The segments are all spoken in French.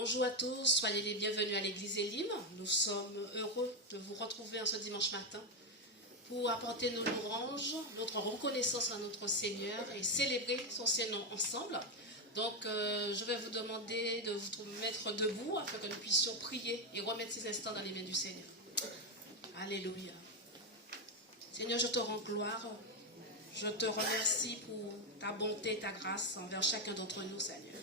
Bonjour à tous, soyez les bienvenus à l'église Elim. Nous sommes heureux de vous retrouver en ce dimanche matin pour apporter nos louanges, notre reconnaissance à notre Seigneur et célébrer son Saint-Nom ensemble. Donc je vais vous demander de vous mettre debout afin que nous puissions prier et remettre ces instants dans les mains du Seigneur. Alléluia. Seigneur, je te rends gloire. Je te remercie pour ta bonté et ta grâce envers chacun d'entre nous, Seigneur.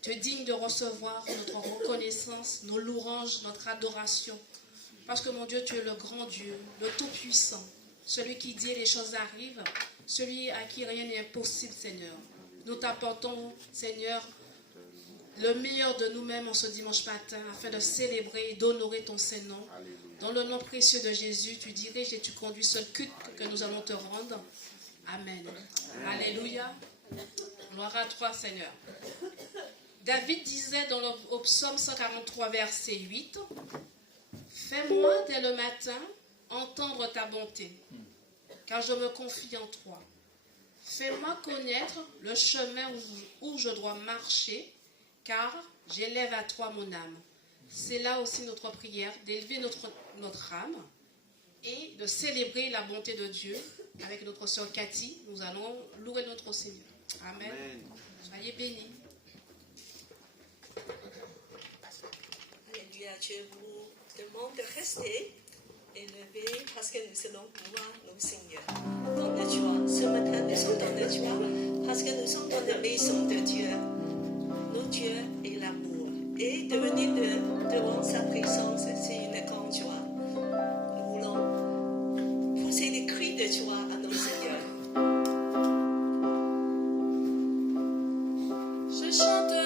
Tu es digne de recevoir notre reconnaissance, nos louanges, notre adoration. Parce que mon Dieu, tu es le grand Dieu, le Tout-Puissant, celui qui dit et les choses arrivent, celui à qui rien n'est impossible, Seigneur. Nous t'apportons, Seigneur, le meilleur de nous-mêmes en ce dimanche matin, afin de célébrer et d'honorer ton Saint-Nom. Dans le nom précieux de Jésus, tu diriges et tu conduis ce culte que nous allons te rendre. Amen. Alléluia. Gloire à toi, Seigneur. David disait dans le psaume 143, verset 8, « Fais-moi dès le matin entendre ta bonté, car je me confie en toi. Fais-moi connaître le chemin où je dois marcher, car j'élève à toi mon âme. » C'est là aussi notre prière, d'élever notre âme et de célébrer la bonté de Dieu. Avec notre sœur Cathy, nous allons louer notre Seigneur. Amen. Amen. Soyez bénis. Alléluia, je vous demande de rester élevés parce que nous allons voir nos seigneurs dans la joie. Ce matin, nous sommes dans la joie parce que nous sommes dans la maison de Dieu. Notre Dieu est l'amour. Et de venir devant sa présence, c'est une grande joie. Nous voulons pousser des cris de joie à nos seigneurs. Je chanterai.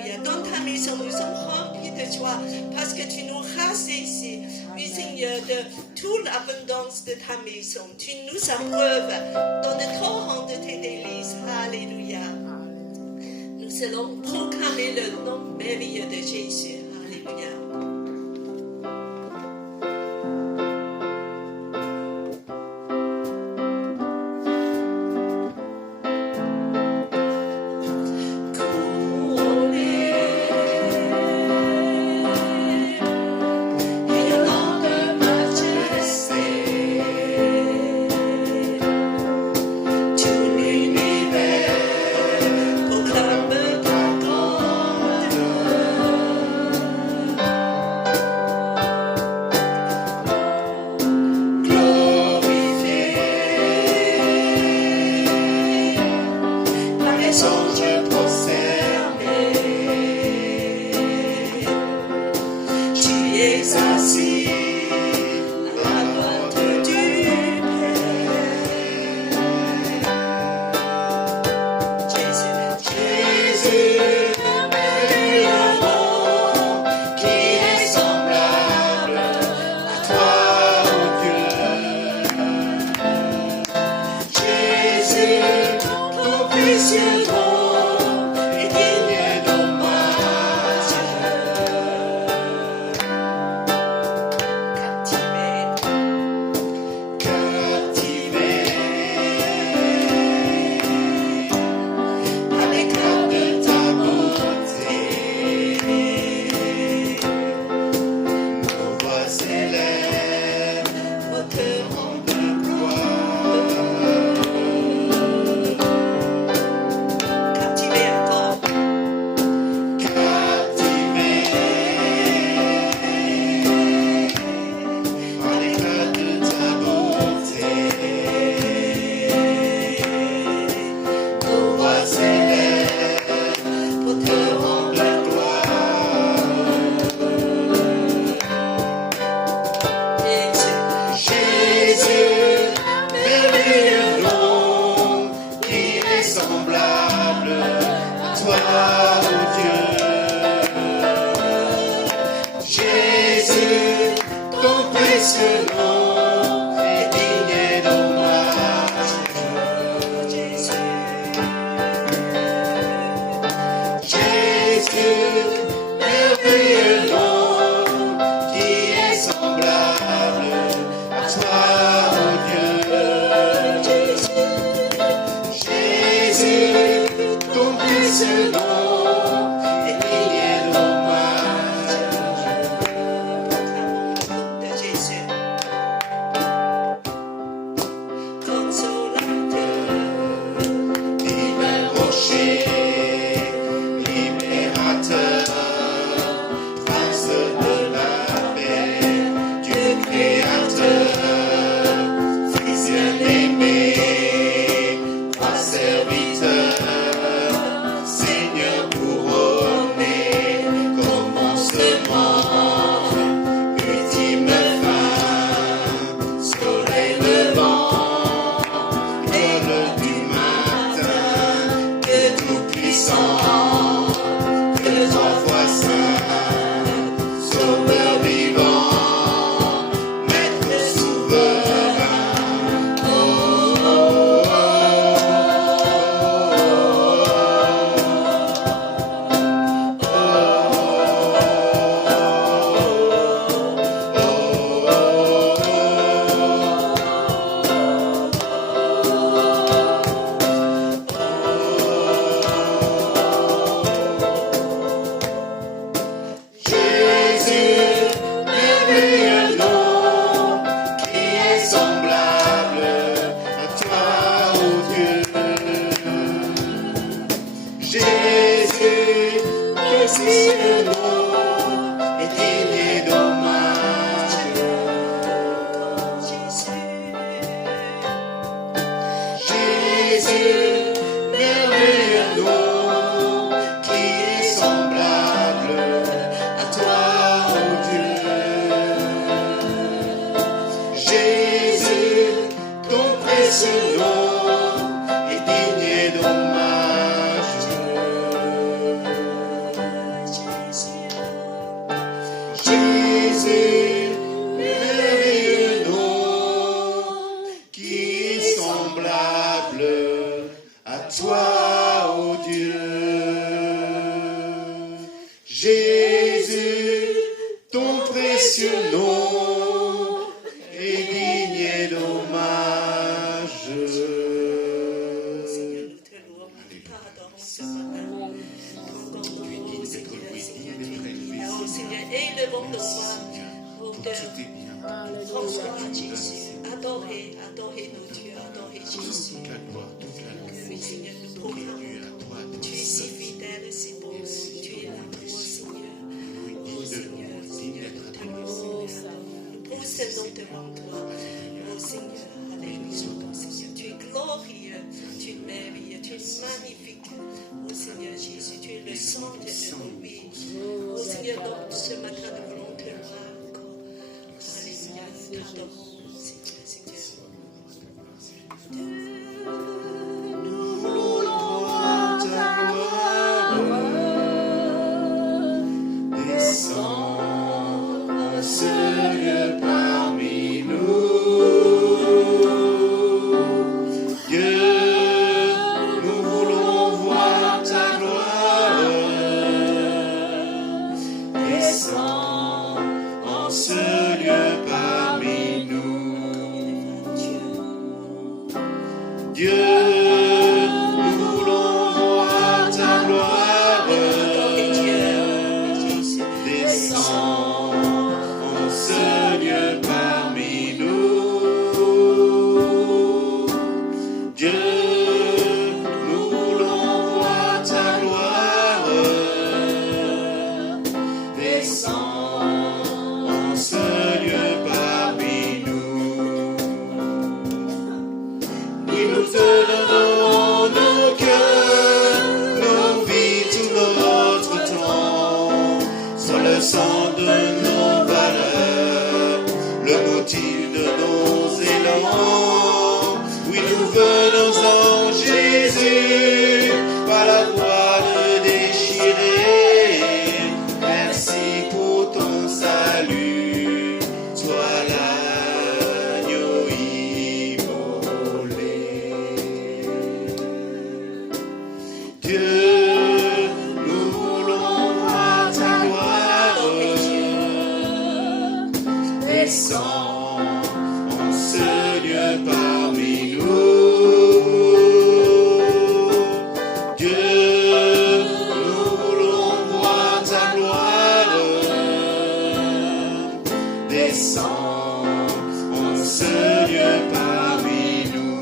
Alléluia. Dans ta maison, nous sommes remplis de joie parce que tu nous rassaisis, oui Seigneur, de toute l'abondance de ta maison. Tu nous abreuves dans le torrent de tes délices. Alléluia. Nous allons proclamer le nom merveilleux de Jésus. Alléluia. Jésus, ton précieux nom est digne d'hommage. Seigneur, nous te louons, nous t'adorons ce matin. Oh Seigneur, Seigneur, tu es digne. Oh Seigneur, élevons nos voix. Oh Père, François Jésus, adorez nos dieux, adorez Jésus. Oui, Seigneur, nous proclamons. Tu es si fidèle, si bon. Tu es là pour moi, Seigneur. Oh Seigneur, Seigneur, nous te louons, nous procédons devant toi. Oh Seigneur, alléluia, Seigneur, tu es glorieux, tu es merveilleux, tu es magnifique. Oh Seigneur Jésus, tu es le centre de nos vies. Oh Seigneur, donc ce matin, nous voulons te louer encore. Alléluia, nous t'adorons, Seigneur, Seigneur. Nous voulons voir ta gloire. Descends en ce lieu parmi nous. Dieu, nous voulons voir ta gloire. Descends en ce lieu parmi nous. Dieu, nous voulons voir ta gloire. Descends en ce lieu parmi nous. Dieu, nous voulons voir ta gloire. Descends en ce lieu parmi nous. Oui, nous te donnons nos cœurs, nos vies, tout notre temps. Sois le sang de nos valeurs, le motif de nos élans. Oui, nous venons en Jésus, par la voile déchirée. Merci pour ton salut, sois l'agneau immolé. Dieu, nous voulons voir ta gloire. Descends en ce lieu parmi nous. Dieu, nous voulons voir ta gloire. Descends en ce lieu parmi nous.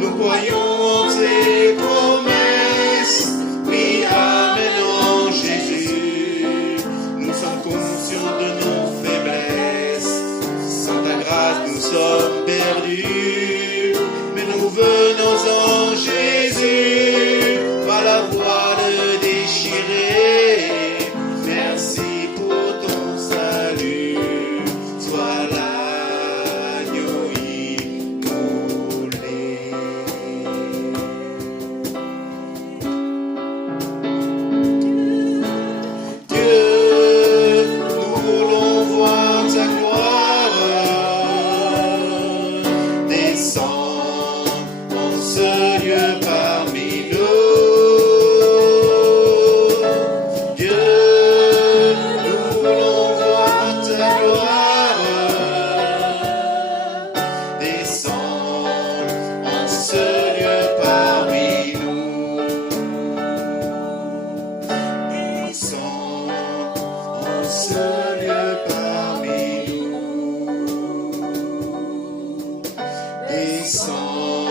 Nous croyons en tes promesses, oui, amen en Jésus. Nous sommes conscients de nos faiblesses, sans ta grâce nous sommes perdus. Mais nous venons en Jésus, par la voile déchirée. Merci pour ton salut, sois l'agneau immolé. Dieu, nous voulons voir ta gloire. Descends en ce lieu parmi nous. Dieu, nous voulons voir ta gloire. Descends en ce lieu parmi nous. Descends en ce lieu parmi nous. Descends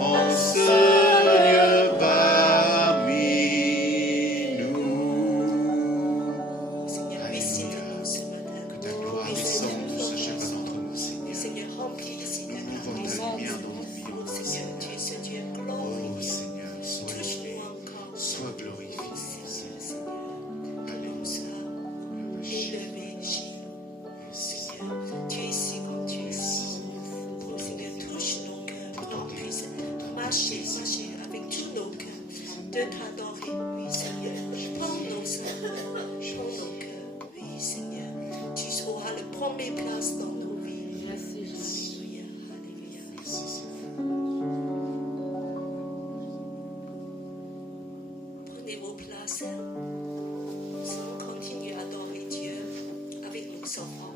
en ce lieu parmi nous. Seigneur, visite-nous ce matin. Que ta gloire descende sur chacun d'entre nous, Seigneur. Seigneur, remplis ici ta Nous vivons ta lumière dans nos vies. Oh Seigneur, tu es ce Dieu Oh glorieux. Seigneur, sois élevé, Touche-nous encore. sois glorifié. Seigneur, Seigneur, Alléluia. ça, élevé, Seigneur, tu es ici comme tu es ici. Oh Seigneur, touche nos cœurs, pour qu'on puisse marcher avec tous nos cœurs, de t'adorer, oui Seigneur. Prends nos âmes, prends nos cœurs, oui Seigneur. Tu seras le premier place dans nos vies. Alléluia, alléluia. Merci, Seigneur. Prenez vos places. Nous allons continuer à adorer Dieu avec nos enfants.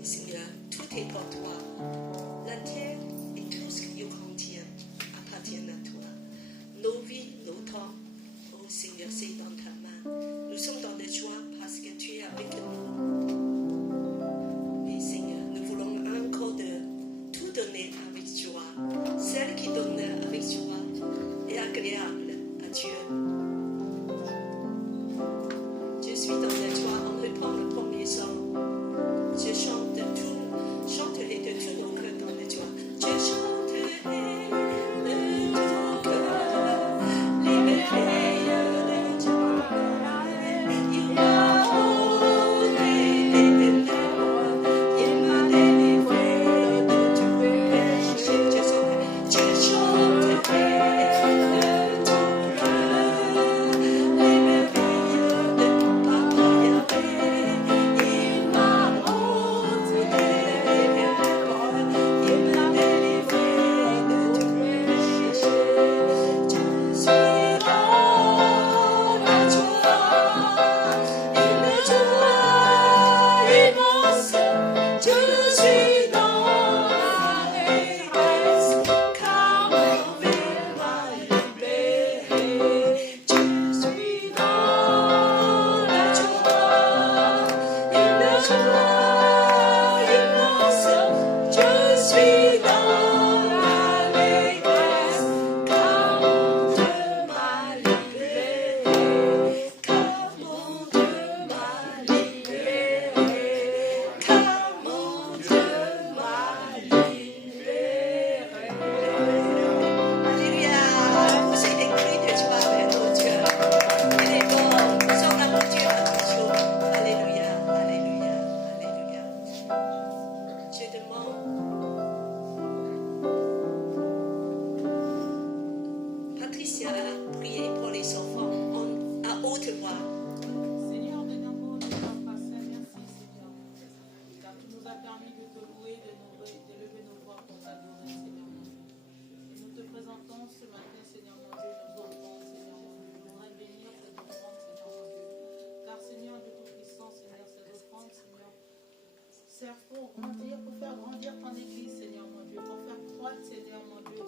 Et Seigneur, tout est pour toi. La terre et tout ce qu'il contient appartiennent à toi. Nos vies, nos temps, oh Seigneur, c'est dans ta main. Nous sommes dans la joie parce que tu es avec nous. Et Seigneur, nous voulons encore tout donner avec joie. Celle qui donne avec joie est agréable à Dieu. Je suis dans la joie. On reprend le premier chant. Je chanterai de tout nos cœurs dans la joie. Je chanterai de tout cœur les merveilles de joie. Il m'a ôté les ténèbres, il m'a délivré de tous mes péchés. Je chanterai de tout cœur les merveilles de Papa Yahvé. Il m'a ôté les ténèbres, il m'a délivré de tous mes péchés. Je suis dans la joie, une joie immense. Je suis dans l'allégresse, car mon Père m'a libéré. Je suis dans la joie, une joie immense. Je suis dans l'allégresse, car mon Dieu m'a libéré. Car mon Dieu m'a libéré. Car mon Dieu m'a libéré. Alléluia. Poussez des cris de joie vers nos dieux. Il est bon. Nous sommes mon Dieu à toujours. Alléluia. Alléluia. Alléluia. Je demande Patricia a prié pour les enfants à haute voix. Seigneur de l'amour, de notre Saint, merci Seigneur, car tu nous as permis de te louer, de lever nos voix pour t'adorer, Seigneur mon Dieu. Et nous te présentons ce matin, Seigneur mon Dieu, nos enfants, Seigneur mon Dieu. Nous voudrais bénir ces offrandes, Seigneur mon Dieu. Car Seigneur de Tout-Puissant, Seigneur, ces offrandes, Seigneur, servent pour grandir, pour faire grandir ton Église, Seigneur mon Dieu, pour faire croître, Seigneur mon Dieu,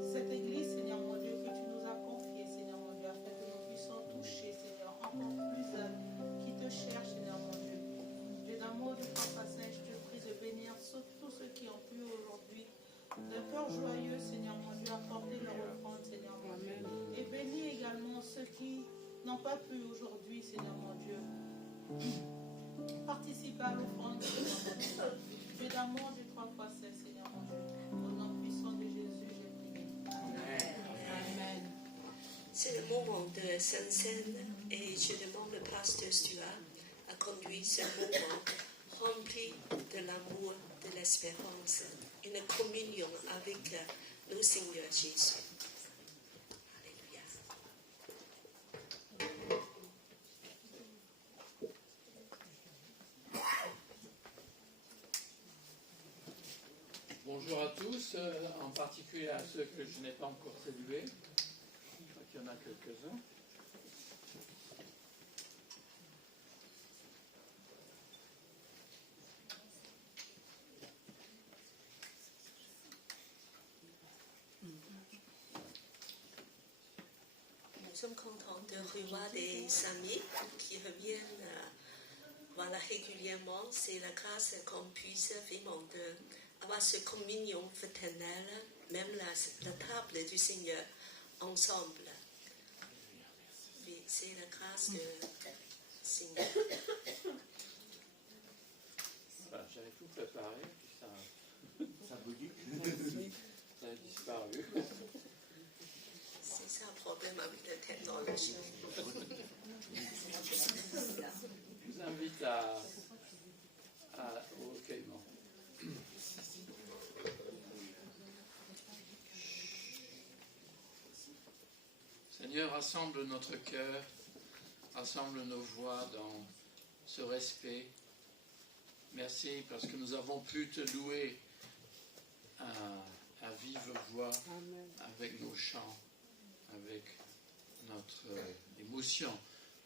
cette Église, Seigneur mon Dieu, que tu nous as confiée, Seigneur mon Dieu, afin que nous puissions toucher, Seigneur, encore plus qui te cherchent, Seigneur mon Dieu. Dieu d'amour, de Papa Saint, je te prie de bénir tous ceux qui ont pu aujourd'hui, d'un cœur joyeux, Seigneur mon Dieu, apporter leur offrande, Seigneur mon Dieu. Et bénis également ceux qui n'ont pas pu aujourd'hui, Seigneur mon Dieu, participer à l'offrande, Seigneur mon Dieu. Dieu d'amour, de trois fois saint, Seigneur mon Dieu. Au nom puissant de Jésus, j'ai prié. Amen. C'est le moment de Sainte-Seine et je demande le pasteur Stuart à conduire ce moment rempli de l'amour, de l'espérance, une communion avec le Seigneur Jésus. Alléluia. Bonjour à tous, en particulier à ceux que je n'ai pas encore salués. Je crois qu'il y en a quelques-uns. Nous sommes contents de revoir des amis qui reviennent voilà, régulièrement. C'est la grâce qu'on puisse vraiment avoir cette communion fraternelle, même la table du Seigneur ensemble. Mais c'est la grâce du Seigneur. Voilà, j'avais tout préparé, puis ça a disparu. C'est ça le problème avec la technologie. Je vous invite au recueillement. Seigneur, rassemble notre cœur, rassemble nos voix dans ce respect, Merci parce que nous avons pu te louer à vive voix, avec nos chants, avec notre émotion,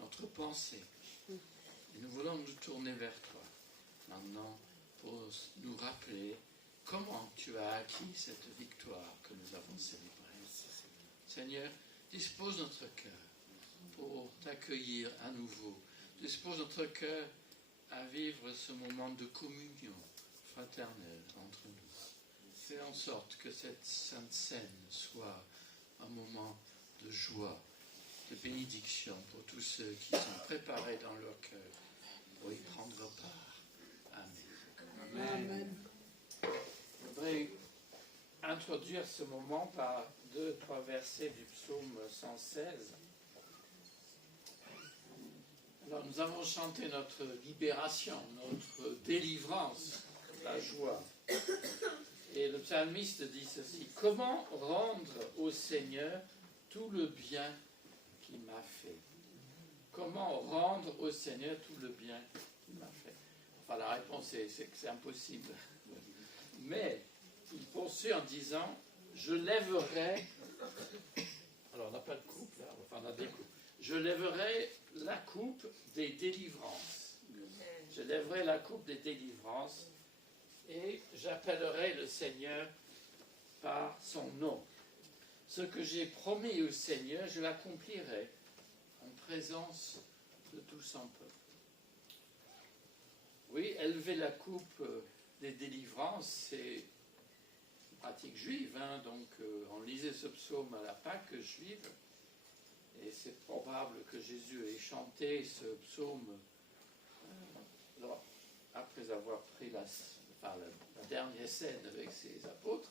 notre pensée. Et nous voulons nous tourner vers toi maintenant pour nous rappeler comment tu as acquis cette victoire que nous avons célébrée. Seigneur, dispose notre cœur pour t'accueillir à nouveau. Dispose notre cœur à vivre ce moment de communion fraternelle entre nous. Fais en sorte que cette sainte scène soit un moment de joie, de bénédiction pour tous ceux qui sont préparés dans leur cœur pour y prendre part. Amen. Amen. Je voudrais introduire ce moment par 2-3 versets du psaume 116. Alors, nous avons chanté notre libération, notre délivrance, la joie. Et le psalmiste dit ceci: comment rendre au Seigneur tout le bien qu'il m'a fait? Comment rendre au Seigneur tout le bien qu'il m'a fait? Enfin, la réponse c'est que c'est impossible. Mais il poursuit en disant: je lèverai. Alors, on n'a pas de coupe là, enfin, on a des coupes. Je lèverai la coupe des délivrances. Je lèverai la coupe des délivrances et j'appellerai le Seigneur par son nom. Ce que j'ai promis au Seigneur, je l'accomplirai en présence de tout son peuple. Oui, élever la coupe des délivrances, c'est une pratique juive, hein, donc on lisait ce psaume à la Pâque juive. Et c'est probable que Jésus ait chanté ce psaume après avoir pris la dernière scène avec ses apôtres.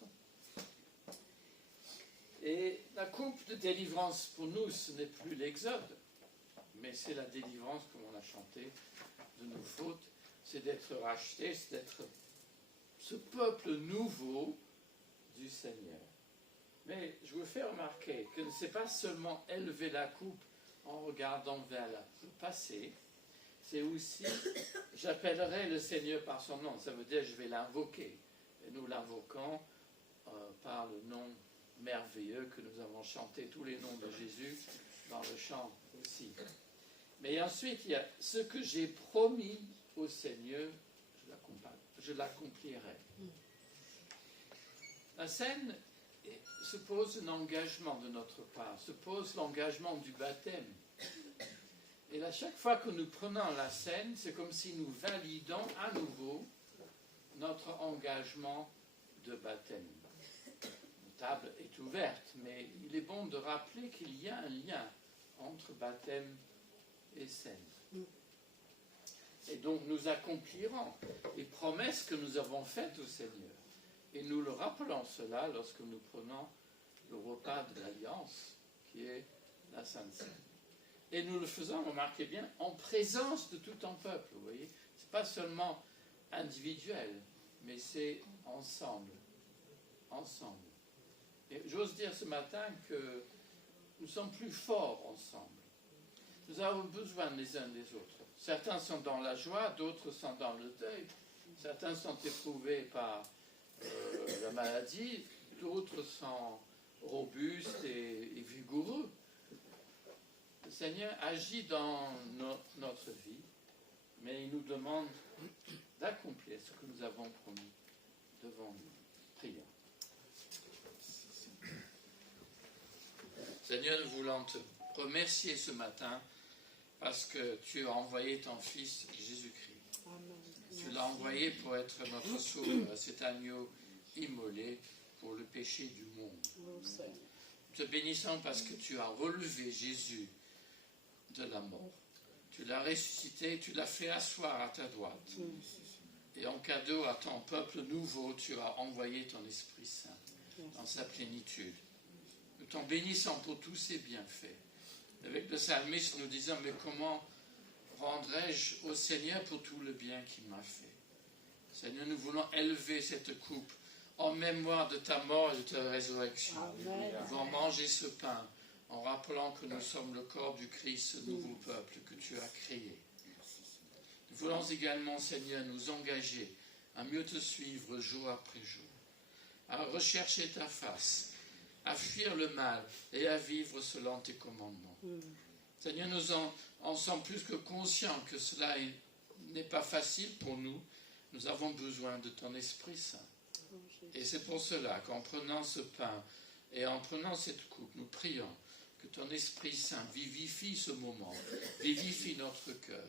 Et la coupe de délivrance pour nous, ce n'est plus l'Exode, mais c'est la délivrance, comme on a chanté, de nos fautes. C'est d'être racheté, c'est d'être ce peuple nouveau du Seigneur. Mais je vous fais remarquer que ce n'est pas seulement élever la coupe en regardant vers le passé, c'est aussi j'appellerai le Seigneur par son nom. Ça veut dire je vais l'invoquer. Et nous l'invoquons par le nom merveilleux que nous avons chanté, tous les noms de Jésus dans le chant aussi. Mais ensuite, il y a ce que j'ai promis au Seigneur, je l'accomplirai. La scène suppose un engagement de notre part, suppose l'engagement du baptême. Et à chaque fois que nous prenons la scène, c'est comme si nous validons à nouveau notre engagement de baptême. La table est ouverte, mais il est bon de rappeler qu'il y a un lien entre baptême et scène. Et donc nous accomplirons les promesses que nous avons faites au Seigneur. Et nous le rappelons cela lorsque nous prenons le repas de l'Alliance, qui est la Sainte Seine. Et nous le faisons, remarquez bien, en présence de tout un peuple, vous voyez. Ce n'est pas seulement individuel, mais c'est ensemble. Ensemble. Et j'ose dire ce matin que nous sommes plus forts ensemble. Nous avons besoin les uns des autres. Certains sont dans la joie, d'autres sont dans le deuil. Certains sont éprouvés par la maladie, d'autres sont robustes et vigoureux. Le Seigneur agit dans notre vie, mais il nous demande d'accomplir ce que nous avons promis devant nous. Prions. Seigneur, nous voulons te remercier ce matin parce que tu as envoyé ton Fils Jésus-Christ. Tu l'as envoyé pour être notre sauveur, cet agneau immolé pour le péché du monde. Nous te bénissons parce que tu as relevé Jésus de la mort. Tu l'as ressuscité, tu l'as fait asseoir à ta droite. Et en cadeau à ton peuple nouveau, tu as envoyé ton Esprit Saint dans sa plénitude. Nous t'en bénissons pour tous ces bienfaits. Avec le psalmiste, nous disons, mais comment rendrai-je au Seigneur pour tout le bien qu'il m'a fait? Seigneur, nous voulons élever cette coupe en mémoire de ta mort et de ta résurrection. Nous voulons manger ce pain en rappelant que nous sommes le corps du Christ, ce nouveau peuple que tu as créé. Nous voulons également, Seigneur, nous engager à mieux te suivre jour après jour, à rechercher ta face, à fuir le mal et à vivre selon tes commandements. Seigneur, nous en sommes plus que conscients que cela n'est pas facile pour nous. Nous avons besoin de ton Esprit Saint. Et c'est pour cela qu'en prenant ce pain et en prenant cette coupe, nous prions que ton Esprit Saint vivifie ce moment, vivifie notre cœur,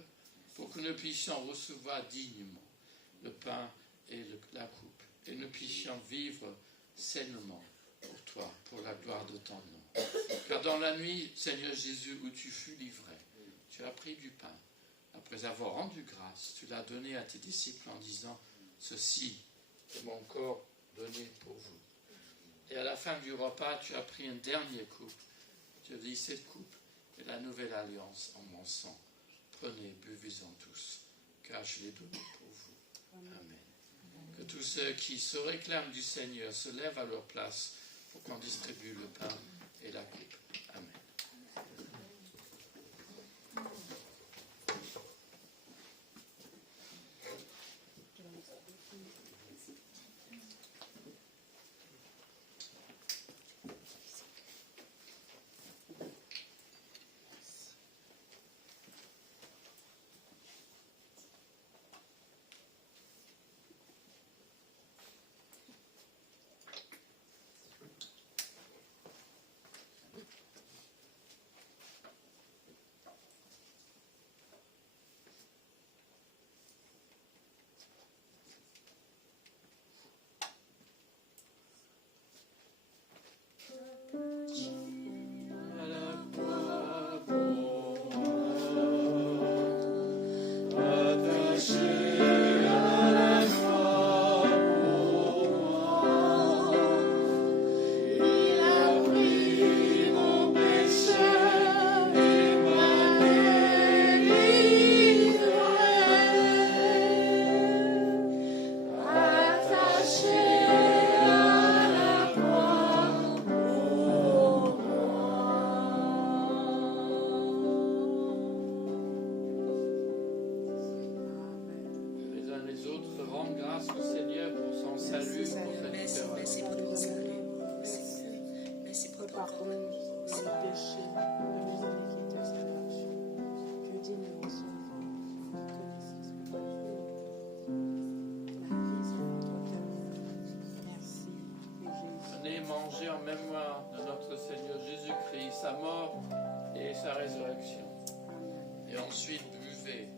pour que nous puissions recevoir dignement le pain et la coupe, et nous puissions vivre sainement pour toi, pour la gloire de ton nom. Car dans la nuit, Seigneur Jésus, où tu fus livré, tu as pris du pain. Après avoir rendu grâce, tu l'as donné à tes disciples en disant, ceci est mon corps donné pour vous. Et à la fin du repas, tu as pris une dernière coupe. Tu as dit, cette coupe est la nouvelle alliance en mon sang. Prenez, buvez-en tous, car je l'ai donné pour vous. Amen. Que tous ceux qui se réclament du Seigneur se lèvent à leur place pour qu'on distribue le pain et la coupe. Amen. Manger en mémoire de notre Seigneur Jésus-Christ, sa mort et sa résurrection. Et ensuite buvez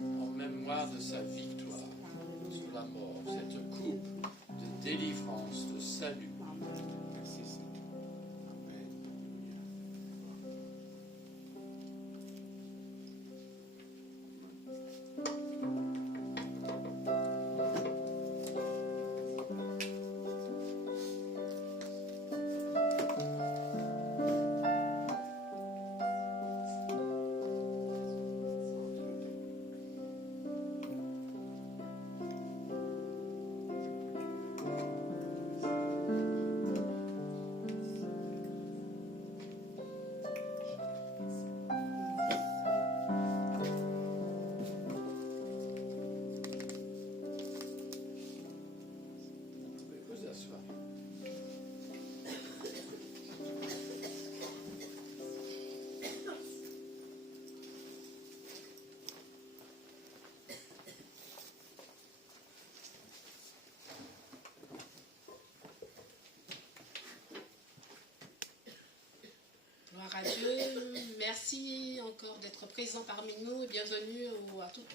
en mémoire de sa victoire sur la mort, cette coupe de délivrance, de salut. Gloire à Dieu. Merci encore d'être présent parmi nous et bienvenue à toutes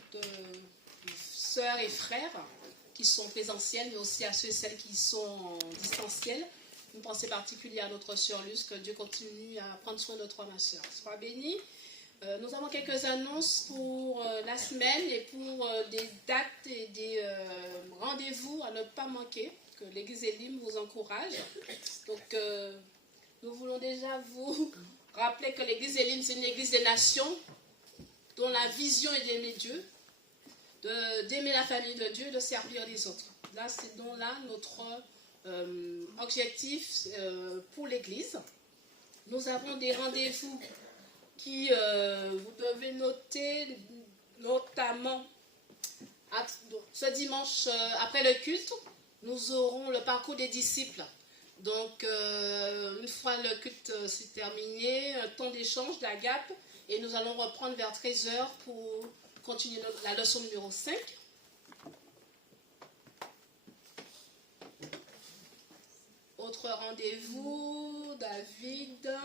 les sœurs et frères qui sont présentiels, mais aussi à ceux et celles qui sont distanciels. Une pensée particulière à notre sœur Luce, que Dieu continue à prendre soin de toi, ma sœur. Sois bénie. Nous avons quelques annonces pour la semaine et pour des dates et des rendez-vous à ne pas manquer, que l'Église Elim vous encourage. Donc, nous voulons déjà vous rappeler que l'Église Elim, c'est une église des nations dont la vision est d'aimer Dieu, d'aimer la famille de Dieu, de servir les autres. Là, c'est donc là notre objectif pour l'Église. Nous avons des rendez-vous qui, vous devez noter, notamment Ce dimanche, après le culte, nous aurons le parcours des disciples. Donc, une fois le culte s'est terminé, un temps d'échange, d'agape, et nous allons reprendre vers 13h pour continuer la leçon numéro 5. Autre rendez-vous, David.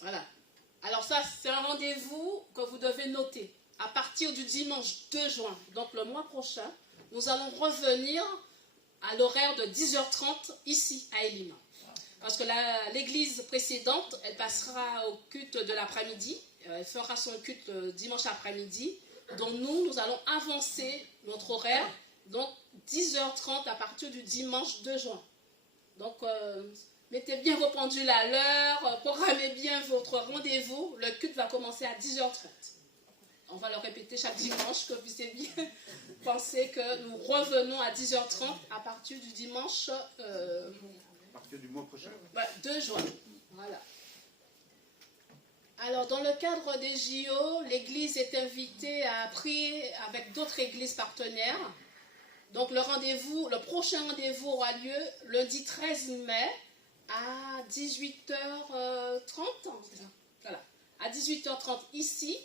Voilà. Alors ça, c'est un rendez-vous que vous devez noter. À partir du dimanche 2 juin, donc le mois prochain, nous allons revenir à l'horaire de 10h30 ici à Elim. Parce que l'église précédente, elle passera au culte de l'après-midi. Elle fera son culte dimanche après-midi. Donc nous allons avancer notre horaire. Donc 10h30 à partir du dimanche 2 juin. Donc mettez bien vos pendules à l'heure, programmez bien votre rendez-vous. Le culte va commencer à 10h30. On va le répéter chaque dimanche, que vous puissiez bien penser que nous revenons à 10h30 à partir du dimanche... À partir du mois prochain. 2 juin. Voilà. Alors, dans le cadre des JO, l'Église est invitée à prier avec d'autres églises partenaires. Donc, le prochain rendez-vous aura lieu lundi 13 mai à 18h30. Voilà. À 18h30 ici.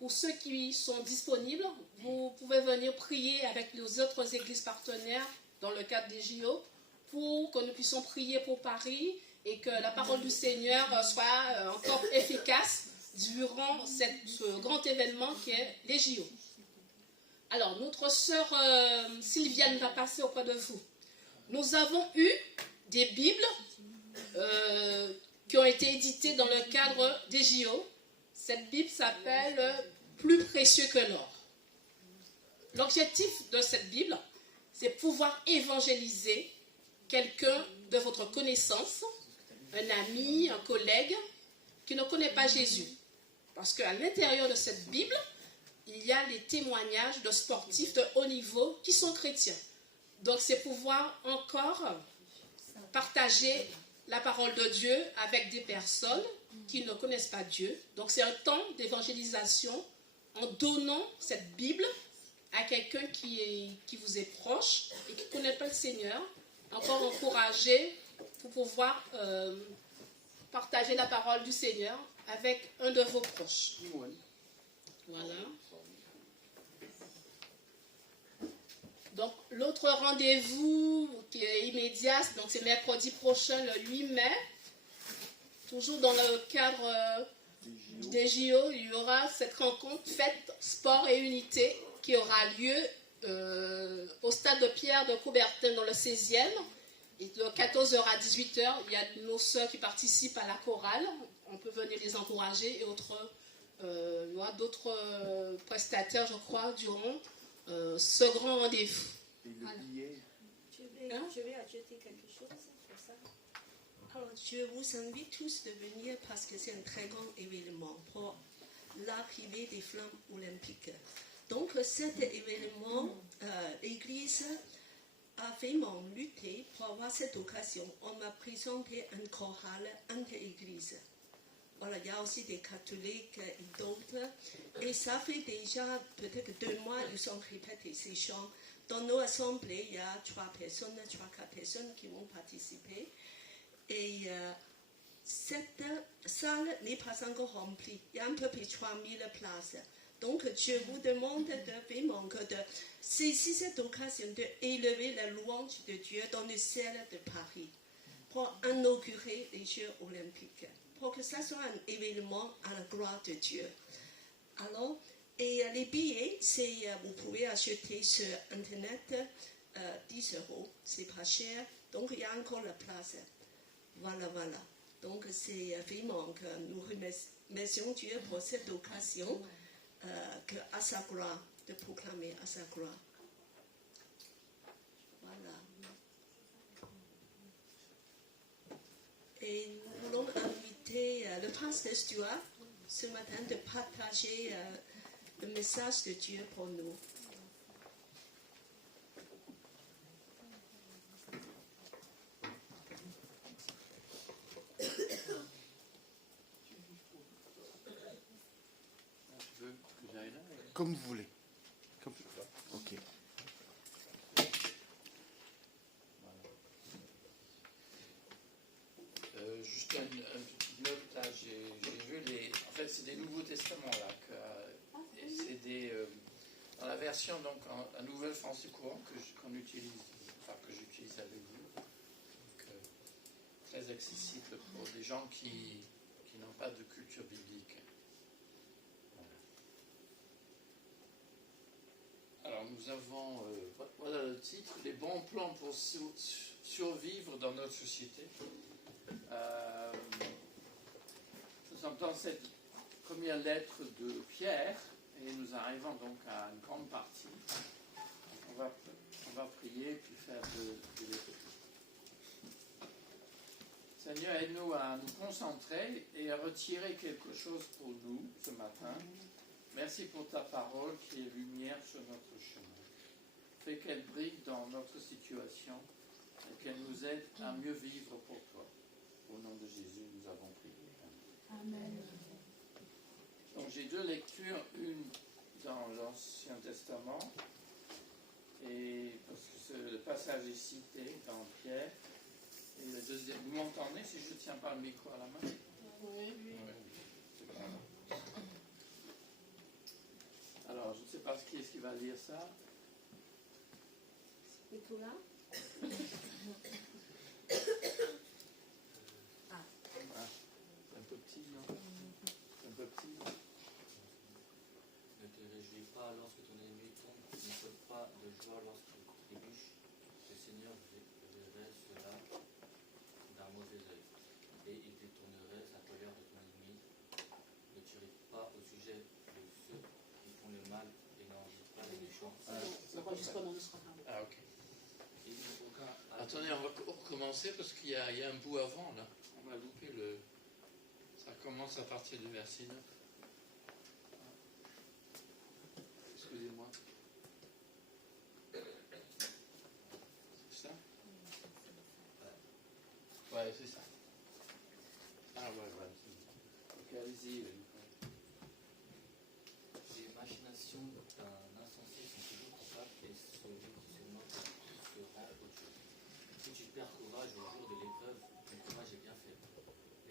Pour ceux qui sont disponibles, vous pouvez venir prier avec les autres églises partenaires dans le cadre des JO pour que nous puissions prier pour Paris et que la parole du Seigneur soit encore efficace durant ce grand événement qui est les JO. Alors, notre sœur Sylviane va passer auprès de vous. Nous avons eu des Bibles qui ont été éditées dans le cadre des JO. Cette Bible s'appelle « Plus précieux que l'or ». L'objectif de cette Bible, c'est pouvoir évangéliser quelqu'un de votre connaissance, un ami, un collègue, qui ne connaît pas Jésus. Parce qu'à l'intérieur de cette Bible, il y a les témoignages de sportifs de haut niveau qui sont chrétiens. Donc c'est pouvoir encore partager la parole de Dieu avec des personnes qui ne connaissent pas Dieu. Donc c'est un temps d'évangélisation en donnant cette Bible à quelqu'un qui vous est proche et qui ne connaît pas le Seigneur, encore encourager pour pouvoir partager la parole du Seigneur avec un de vos proches. Voilà. Donc l'autre rendez-vous qui est immédiat, donc c'est mercredi prochain, le 8 mai. Toujours dans le cadre des JO, il y aura cette rencontre Fête, Sport et Unité qui aura lieu au stade de Pierre de Coubertin dans le 16e. Et de 14h à 18h, il y a nos sœurs qui participent à la chorale. On peut venir les encourager et il y aura d'autres prestataires, je crois, durant ce grand rendez-vous. Et le billet. Je vais ajouter quelque chose pour ça. Alors, je vous invite tous de venir parce que c'est un très grand événement pour l'arrivée des flammes olympiques. Donc, cet événement, l'Église a vraiment lutté pour avoir cette occasion. On m'a présenté un choral inter-Église. Voilà, il y a aussi des catholiques et d'autres. Et ça fait déjà peut-être 2 mois qu'ils ont répété ces chants. Dans nos assemblées, il y a 3-4 personnes qui vont participer. Et cette salle n'est pas encore remplie. Il y a un peu plus de 3000 places. Donc, je vous demande vraiment de saisir cette occasion d'élever la louange de Dieu dans le ciel de Paris pour inaugurer les Jeux olympiques, pour que ça soit un événement à la gloire de Dieu. Alors, et les billets, vous pouvez acheter sur Internet 10 €, c'est pas cher, donc il y a encore la place. Voilà. Donc, c'est vraiment que nous remercions Dieu pour cette occasion. Que à sa gloire, de proclamer à sa gloire. Voilà. Et nous voulons inviter le pasteur Stuart ce matin de partager le message de Dieu pour nous. Tu veux que j'aille là Comme vous voulez. Ok. Juste une petite note, là, j'ai vu en fait, c'est des Nouveaux Testaments, là, et c'est dans la version, donc, en Nouvelle Français courant, que j'utilise avec vous. Donc, très accessible pour des gens qui n'ont pas de culture biblique. Voilà. Alors, nous avons, voilà le titre, les bons plans pour survivre dans notre société. Nous sommes dans cette première lettre de Pierre et nous arrivons donc à une grande partie. On va prier puis faire de l'écoute. Seigneur, aide-nous à nous concentrer et à retirer quelque chose pour nous ce matin. Merci pour ta parole qui est lumière sur notre chemin. Fais qu'elle brille dans notre situation et qu'elle nous aide à mieux vivre pour toi. Au nom de Jésus, nous avons prié. Amen. Donc j'ai deux lectures, une dans l'Ancien Testament, et parce que le passage est cité dans Pierre, et le deuxième, vous m'entendez si je ne tiens pas le micro à la main? Oui. C'est bon. Alors, je ne sais pas qui est-ce qui va lire ça. C'est tout là? C'est un peu petit, non? C'est un peu petit. Ne te réjouis pas lorsque ton ennemi tombe, ne saute pas de joie lorsqu'il trébuche. Le Seigneur verrait cela d'un mauvais œil, et il détournerait sa colère de ton ennemi. Ne t'irrite pas au sujet de ceux qui font le mal et n'envie pas les méchants. L'enregistrement ne sera pas bon. Ah, ok. Il n'y a aucun Attendez, on va recommencer parce qu'il y a un bout avant, là. On va louper le... Ça commence à partir du verset 9. Excusez-moi. C'est ça? Ouais, c'est ça. Ah, ouais. Ok, allez-y. Les machinations d'un insensé sont toujours coupables et celui qui se moque se rend odieux. Si tu perds courage au jour de l'épreuve, ton courage est bien fait.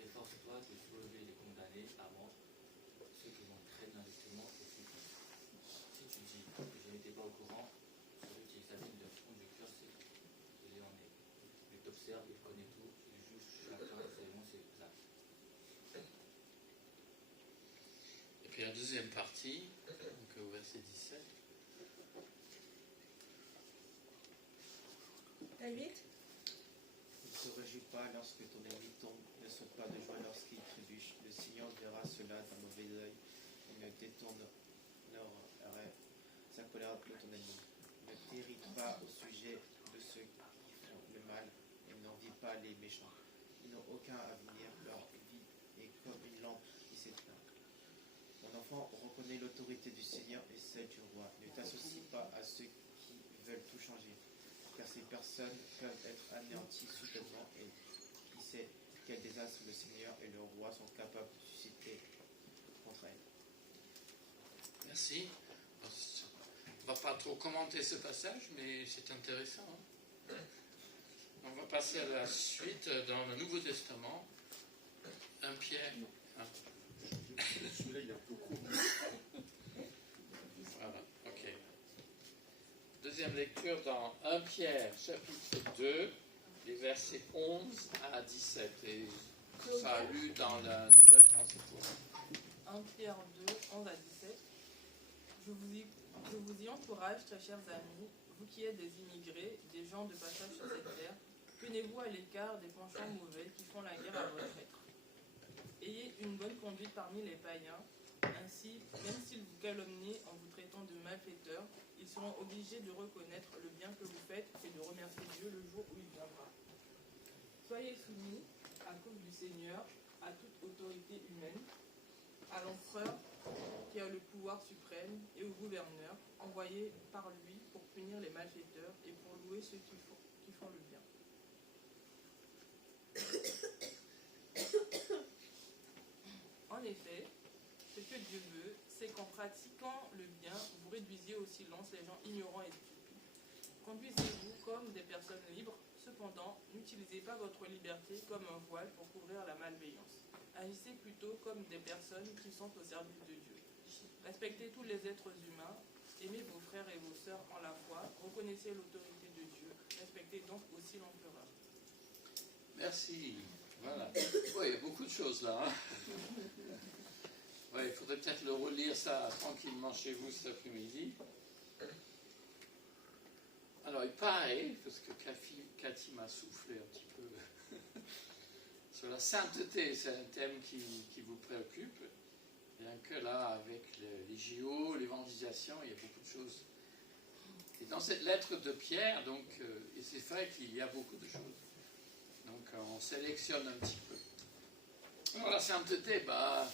Efforce-toi de soulever les condamnés à mort, ceux qui vont traîner injustement au supplice. Si tu dis que je n'étais pas au courant, celui qui examine le fond du cœur sait qu'il en est. Il t'observe, il connaît tout, il juge chacun selon ses actes. Et puis la deuxième partie, donc au verset 17. David? Ne te réjouis pas lorsque ton ennemi tombe, ne saute pas de joie lorsqu'il trébuche. Le Seigneur verra cela d'un mauvais œil et ne détournerait sa colère de ton ennemi. Ne t'irrite pas au sujet de ceux qui font le mal et n'envie pas les méchants. Ils n'ont aucun avenir, leur vie est comme une lampe qui s'éteint. Mon enfant, reconnais l'autorité du Seigneur et celle du roi. Ne t'associe pas à ceux qui veulent tout changer, car ces personnes peuvent être anéanties soudainement et qui sait quel désastre le Seigneur et le roi sont capables de susciter contre elles. Merci. On ne va pas trop commenter ce passage, mais c'est intéressant. On va passer à la suite dans le Nouveau Testament. 1 Pierre. Celui-là, il est un peu court. Voilà, ok. Deuxième lecture dans 1 Pierre, chapitre 2, les versets 11 à 17. Et ça a lu dans la Nouvelle Français courant. 1 Pierre 2, 11 à 17. Je vous y encourage, très chers amis, vous qui êtes des immigrés, des gens de passage sur cette terre, tenez-vous à l'écart des penchants mauvais qui font la guerre à votre être. Ayez une bonne conduite parmi les païens, ainsi, même s'ils vous calomnient en vous traitant de malfaiteurs, ils seront obligés de reconnaître le bien que vous faites et de remercier Dieu le jour où il viendra. Soyez soumis, à cause du Seigneur, à toute autorité humaine, à l'empereur qui a le pouvoir suprême et au gouverneur, envoyés par lui pour punir les malfaiteurs et pour louer ceux qui font le bien. En effet, ce que Dieu veut, c'est qu'en pratiquant le bien, vous réduisiez au silence les gens ignorants et stupides. Conduisez-vous comme des personnes libres, cependant, n'utilisez pas votre liberté comme un voile pour couvrir la malveillance. Agissez plutôt comme des personnes qui sont au service de Dieu. Respectez tous les êtres humains, aimez vos frères et vos sœurs en la foi, reconnaissez l'autorité de Dieu, respectez donc aussi l'empereur. Merci. Voilà. Oui, il y a beaucoup de choses là. Hein. Ouais, il faudrait peut-être le relire ça tranquillement chez vous cet après-midi. Alors, il paraît, parce que Cathy m'a soufflé un petit peu sur la sainteté, c'est un thème qui vous préoccupe. Bien que là, avec les JO, l'évangélisation, il y a beaucoup de choses. Et dans cette lettre de Pierre, donc, et c'est vrai qu'il y a beaucoup de choses. Donc, on sélectionne un petit peu. Alors, la sainteté, moi,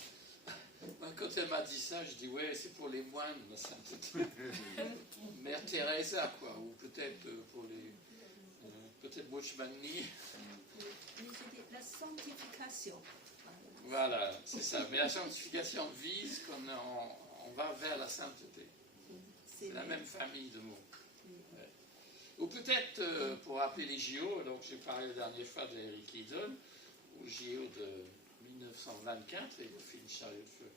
quand elle m'a dit ça, je dis, ouais, c'est pour les moines, la sainteté. Mère Teresa, quoi, ou peut-être pour les... peut-être Watchmani. La sanctification. Voilà, c'est ça. Mais la sanctification vise qu'on on va vers la sainteté. C'est la même famille de mots. Ouais. Ou peut-être, pour rappeler les JO, donc j'ai parlé la dernière fois d'Eric Liddell, au JO de 1924, et au film Chariot de feu.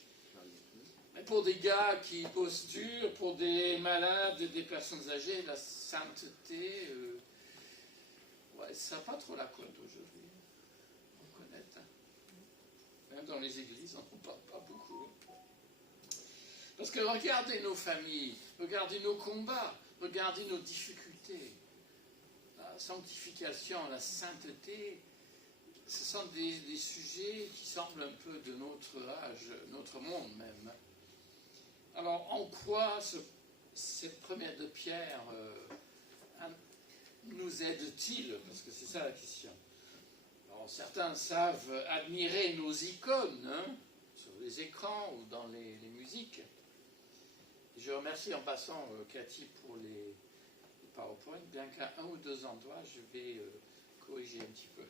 Mais pour des gars qui posturent, pour des malades, des personnes âgées, la sainteté, ouais, ça n'a pas trop la cote aujourd'hui. On connaît, hein. Même dans les églises, on n'en parle pas beaucoup. Parce que regardez nos familles, regardez nos combats, regardez nos difficultés. La sanctification, la sainteté, ce sont des sujets qui semblent un peu de notre âge, notre monde même. Alors, en quoi cette première de Pierre nous aide-t-il? Parce que c'est ça la question. Alors, certains savent admirer nos icônes, hein, sur les écrans ou dans les musiques. Et je remercie en passant Cathy pour les PowerPoint, bien qu'à un ou deux endroits, je vais corriger un petit peu.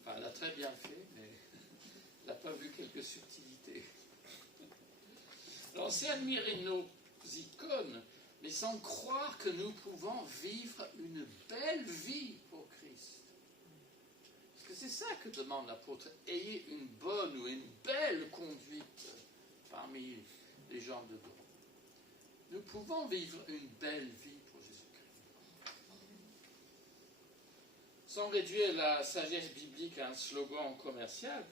Enfin, elle a très bien fait, mais elle n'a pas vu quelques subtilités. Alors, c'est admirer nos icônes, mais sans croire que nous pouvons vivre une belle vie pour Christ. Parce que c'est ça que demande l'apôtre. Ayez une bonne ou une belle conduite parmi les gens de droit. Nous pouvons vivre une belle vie pour Jésus-Christ. Sans réduire la sagesse biblique à un slogan commercial,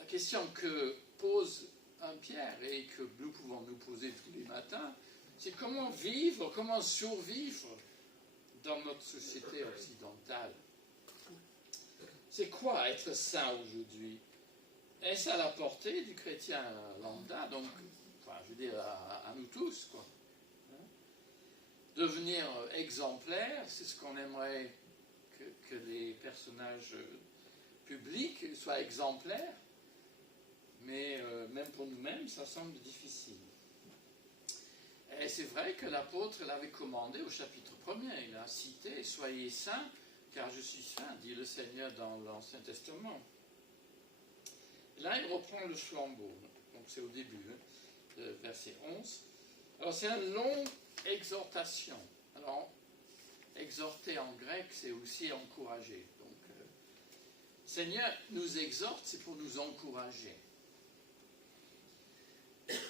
la question que pose un Pierre et que nous pouvons nous poser tous les matins, c'est comment vivre, comment survivre dans notre société occidentale. C'est quoi être saint aujourd'hui? Est-ce à la portée du chrétien lambda, donc, enfin, je veux dire, à nous tous, quoi. Devenir exemplaire, c'est ce qu'on aimerait que les personnages publics soient exemplaires, mais même pour nous-mêmes, ça semble difficile. Et c'est vrai que l'apôtre l'avait commandé au chapitre 1er, il a cité « Soyez saints, car je suis saint », dit le Seigneur dans l'Ancien Testament. Là, il reprend le flambeau, donc c'est au début, verset 11. Alors c'est une longue exhortation. Alors, exhorter en grec, c'est aussi encourager. Donc, Seigneur nous exhorte, c'est pour nous encourager.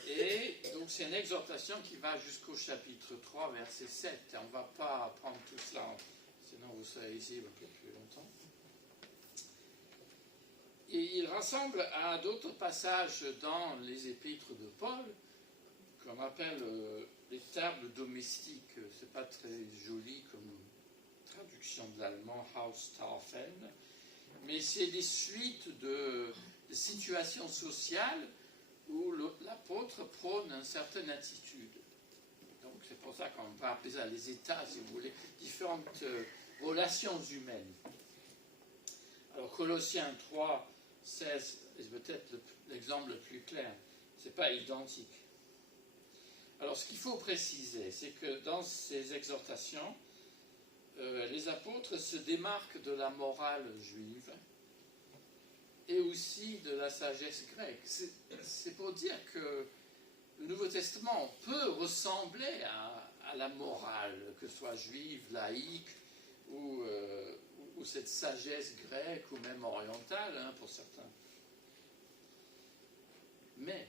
Et donc c'est une exhortation qui va jusqu'au chapitre 3, verset 7. On ne va pas prendre tout cela, sinon vous serez ici un peu plus longtemps. Et il rassemble à d'autres passages dans les épîtres de Paul, qu'on appelle les tables domestiques. C'est pas très joli comme traduction de l'allemand, Haustafeln, mais c'est des suites de situations sociales où l'apôtre prône une certaine attitude. Donc c'est pour ça qu'on peut appeler ça les états, si vous voulez, différentes relations humaines. Alors Colossiens 3, 16 est peut-être l'exemple le plus clair. C'est pas identique. Alors ce qu'il faut préciser, c'est que dans ces exhortations, les apôtres se démarquent de la morale juive et aussi de la sagesse grecque. C'est pour dire que le Nouveau Testament peut ressembler à la morale, que ce soit juive, laïque, ou cette sagesse grecque, ou même orientale, hein, pour certains. Mais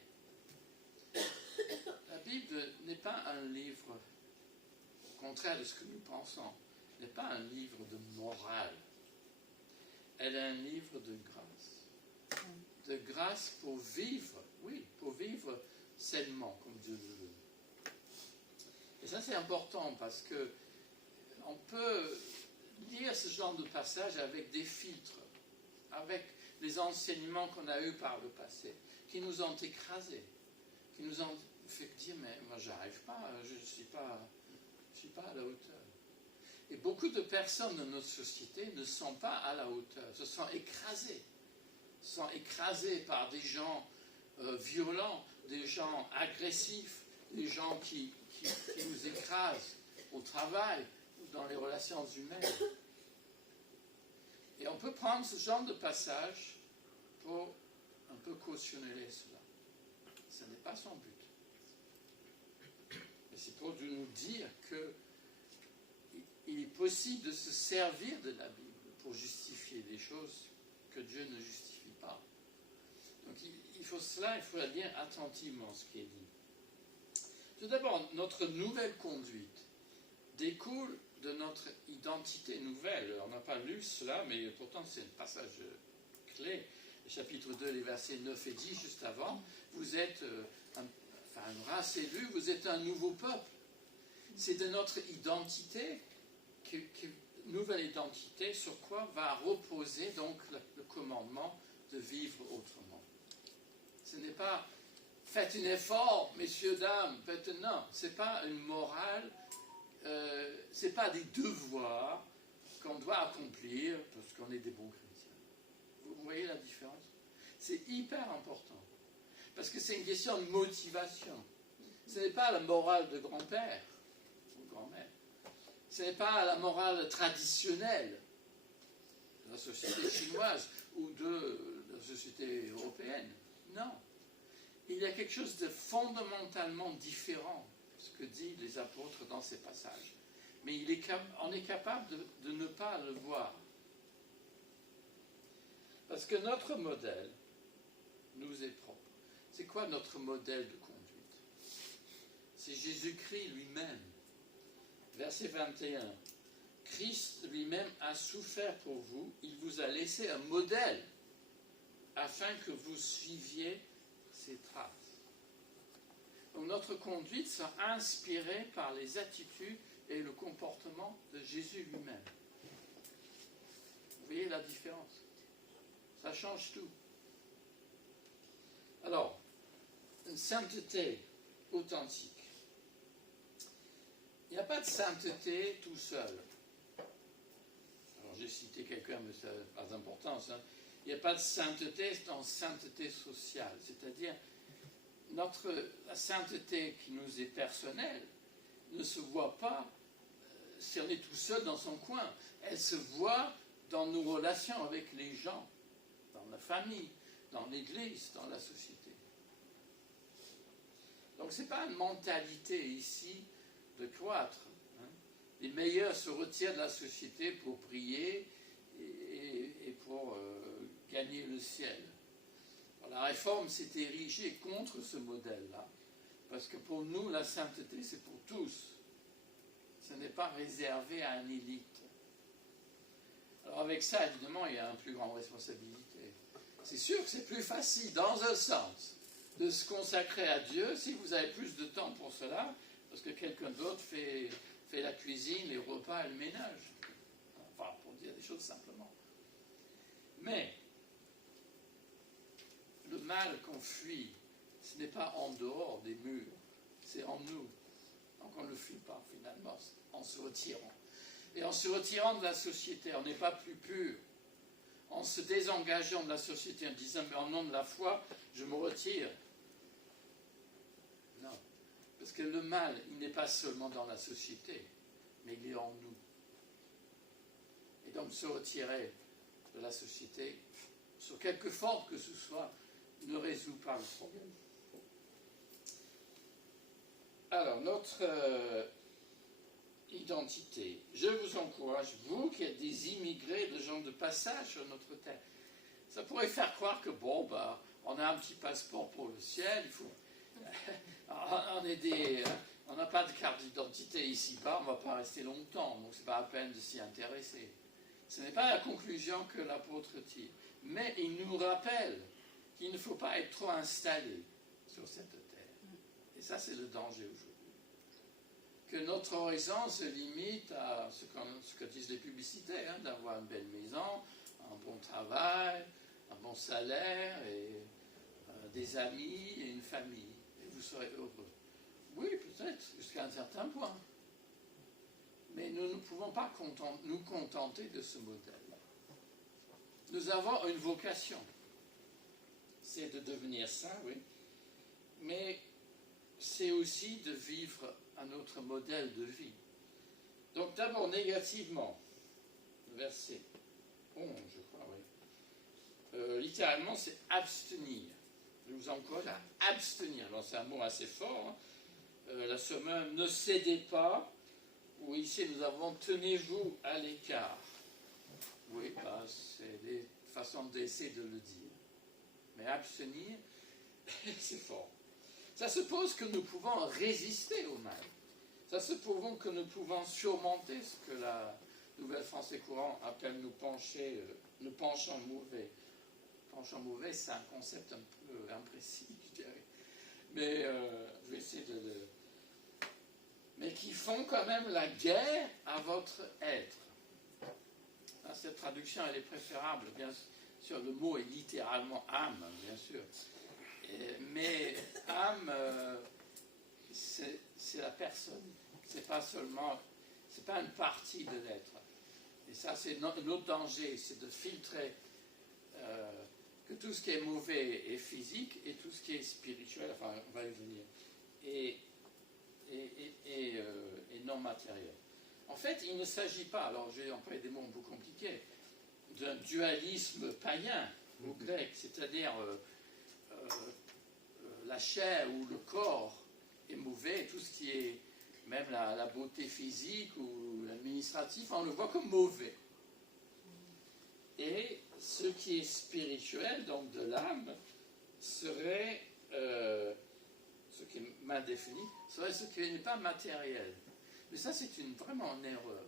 la Bible n'est pas un livre, au contraire de ce que nous pensons, n'est pas un livre de morale. Elle est un livre de grâce. De grâce pour vivre, oui, pour vivre sainement, comme Dieu le veut. Et ça, c'est important parce que on peut lire ce genre de passage avec des filtres, avec les enseignements qu'on a eus par le passé, qui nous ont écrasés, qui nous ont fait dire, mais moi, j'arrive pas, je ne suis pas à la hauteur. Et beaucoup de personnes dans notre société ne sont pas à la hauteur, se sont écrasées par des gens violents, des gens agressifs, des gens qui nous écrasent au travail ou dans les relations humaines. Et on peut prendre ce genre de passage pour un peu cautionner cela. Ce n'est pas son but. Mais c'est pour nous dire que il est possible de se servir de la Bible pour justifier des choses que Dieu ne justifie pas. Donc il faut la lire attentivement, ce qui est dit. Tout d'abord, notre nouvelle conduite découle de notre identité nouvelle. On n'a pas lu cela, mais pourtant c'est un passage clé. Le chapitre 2, les versets 9 et 10, juste avant. Vous êtes une race élue, vous êtes un nouveau peuple. C'est de notre identité, nouvelle identité, sur quoi va reposer donc le commandement de vivre autrement. Ce n'est pas faites un effort, messieurs, dames, non, ce n'est pas une morale, ce n'est pas des devoirs qu'on doit accomplir parce qu'on est des bons chrétiens. Vous voyez la différence? C'est hyper important, parce que c'est une question de motivation. Ce n'est pas la morale de grand-père ou grand-mère. Ce n'est pas la morale traditionnelle de la société chinoise ou de la société européenne. Non. Il y a quelque chose de fondamentalement différent, ce que disent les apôtres dans ces passages. Mais on est capable de ne pas le voir. Parce que notre modèle nous est propre. C'est quoi notre modèle de conduite? C'est Jésus-Christ lui-même. Verset 21. Christ lui-même a souffert pour vous, il vous a laissé un modèle afin que vous suiviez ses traces. Donc notre conduite sera inspirée par les attitudes et le comportement de Jésus lui-même. Vous voyez la différence? Ça change tout. Alors, une sainteté authentique. Il n'y a pas de sainteté tout seul. Alors j'ai cité quelqu'un, mais ça n'a pas d'importance. Hein. Il n'y a pas de sainteté dans sainteté sociale. C'est-à-dire, la sainteté qui nous est personnelle ne se voit pas si on est tout seul dans son coin. Elle se voit dans nos relations avec les gens, dans la famille, dans l'église, dans la société. Donc ce n'est pas une mentalité ici de croître. Hein. Les meilleurs se retirent de la société pour prier et pour gagner le ciel. Alors, la réforme s'est érigée contre ce modèle-là, parce que pour nous, la sainteté, c'est pour tous. Ce n'est pas réservé à une élite. Alors avec ça, évidemment, il y a une plus grande responsabilité. C'est sûr que c'est plus facile, dans un sens, de se consacrer à Dieu si vous avez plus de temps pour cela, parce que quelqu'un d'autre fait la cuisine, les repas et le ménage. Enfin, pour dire des choses simplement. Mais le mal qu'on fuit, ce n'est pas en dehors des murs, c'est en nous. Donc on ne le fuit pas finalement, en se retirant. Et en se retirant de la société, on n'est pas plus pur. En se désengageant de la société, en disant, mais en nom de la foi, je me retire. Non. Parce que le mal, il n'est pas seulement dans la société, mais il est en nous. Et donc se retirer de la société, sur quelque forme que ce soit, ne résout pas le problème. Alors, notre identité. Je vous encourage, vous qui êtes des immigrés, de gens de passage sur notre terre. Ça pourrait faire croire que, bon, bah, on a un petit passeport pour le ciel, il faut... on n'a pas de carte d'identité ici-bas, on ne va pas rester longtemps, donc ce n'est pas la peine de s'y intéresser. Ce n'est pas la conclusion que l'apôtre tire. Mais il nous rappelle qu'il ne faut pas être trop installé sur cette terre. Et ça, c'est le danger aujourd'hui. Que notre horizon se limite à ce que disent les publicités, hein, d'avoir une belle maison, un bon travail, un bon salaire, et des amis et une famille. Et vous serez heureux. Oui, peut-être, jusqu'à un certain point. Mais nous ne pouvons pas nous contenter de ce modèle. Nous avons une vocation. C'est de devenir saint, oui. Mais c'est aussi de vivre un autre modèle de vie. Donc d'abord, négativement, verset 11, je crois, oui. Littéralement, c'est abstenir. Je vous encourage à abstenir. Alors c'est un mot assez fort. Hein. La semaine, ne cédez pas, ou ici nous avons tenez-vous à l'écart. Oui, bah, c'est des façons d'essayer de le dire. Mais abstenir, c'est fort. Ça suppose que nous pouvons résister au mal. Ça suppose que nous pouvons surmonter ce que la Nouvelle Français courant appelle nous penchant mauvais. Penchant mauvais, c'est un concept un peu imprécis, je dirais. Mais je vais essayer de le... Mais qui font quand même la guerre à votre être. Là, cette traduction, elle est préférable, bien sûr. Le mot est littéralement âme, bien sûr. Mais âme, c'est la personne. C'est pas seulement, c'est pas une partie de l'être. Et ça, c'est notre danger, c'est de filtrer que tout ce qui est mauvais est physique et tout ce qui est spirituel, enfin, on va y venir, et non matériel. En fait, il ne s'agit pas, alors j'ai employé des mots un peu compliqués, d'un dualisme païen au grec, c'est-à-dire la chair ou le corps est mauvais, tout ce qui est même la beauté physique ou l'administratif, on le voit comme mauvais. Et ce qui est spirituel, donc de l'âme, serait, ce qui est mal défini, serait ce qui n'est pas matériel. Mais ça, c'est vraiment une erreur.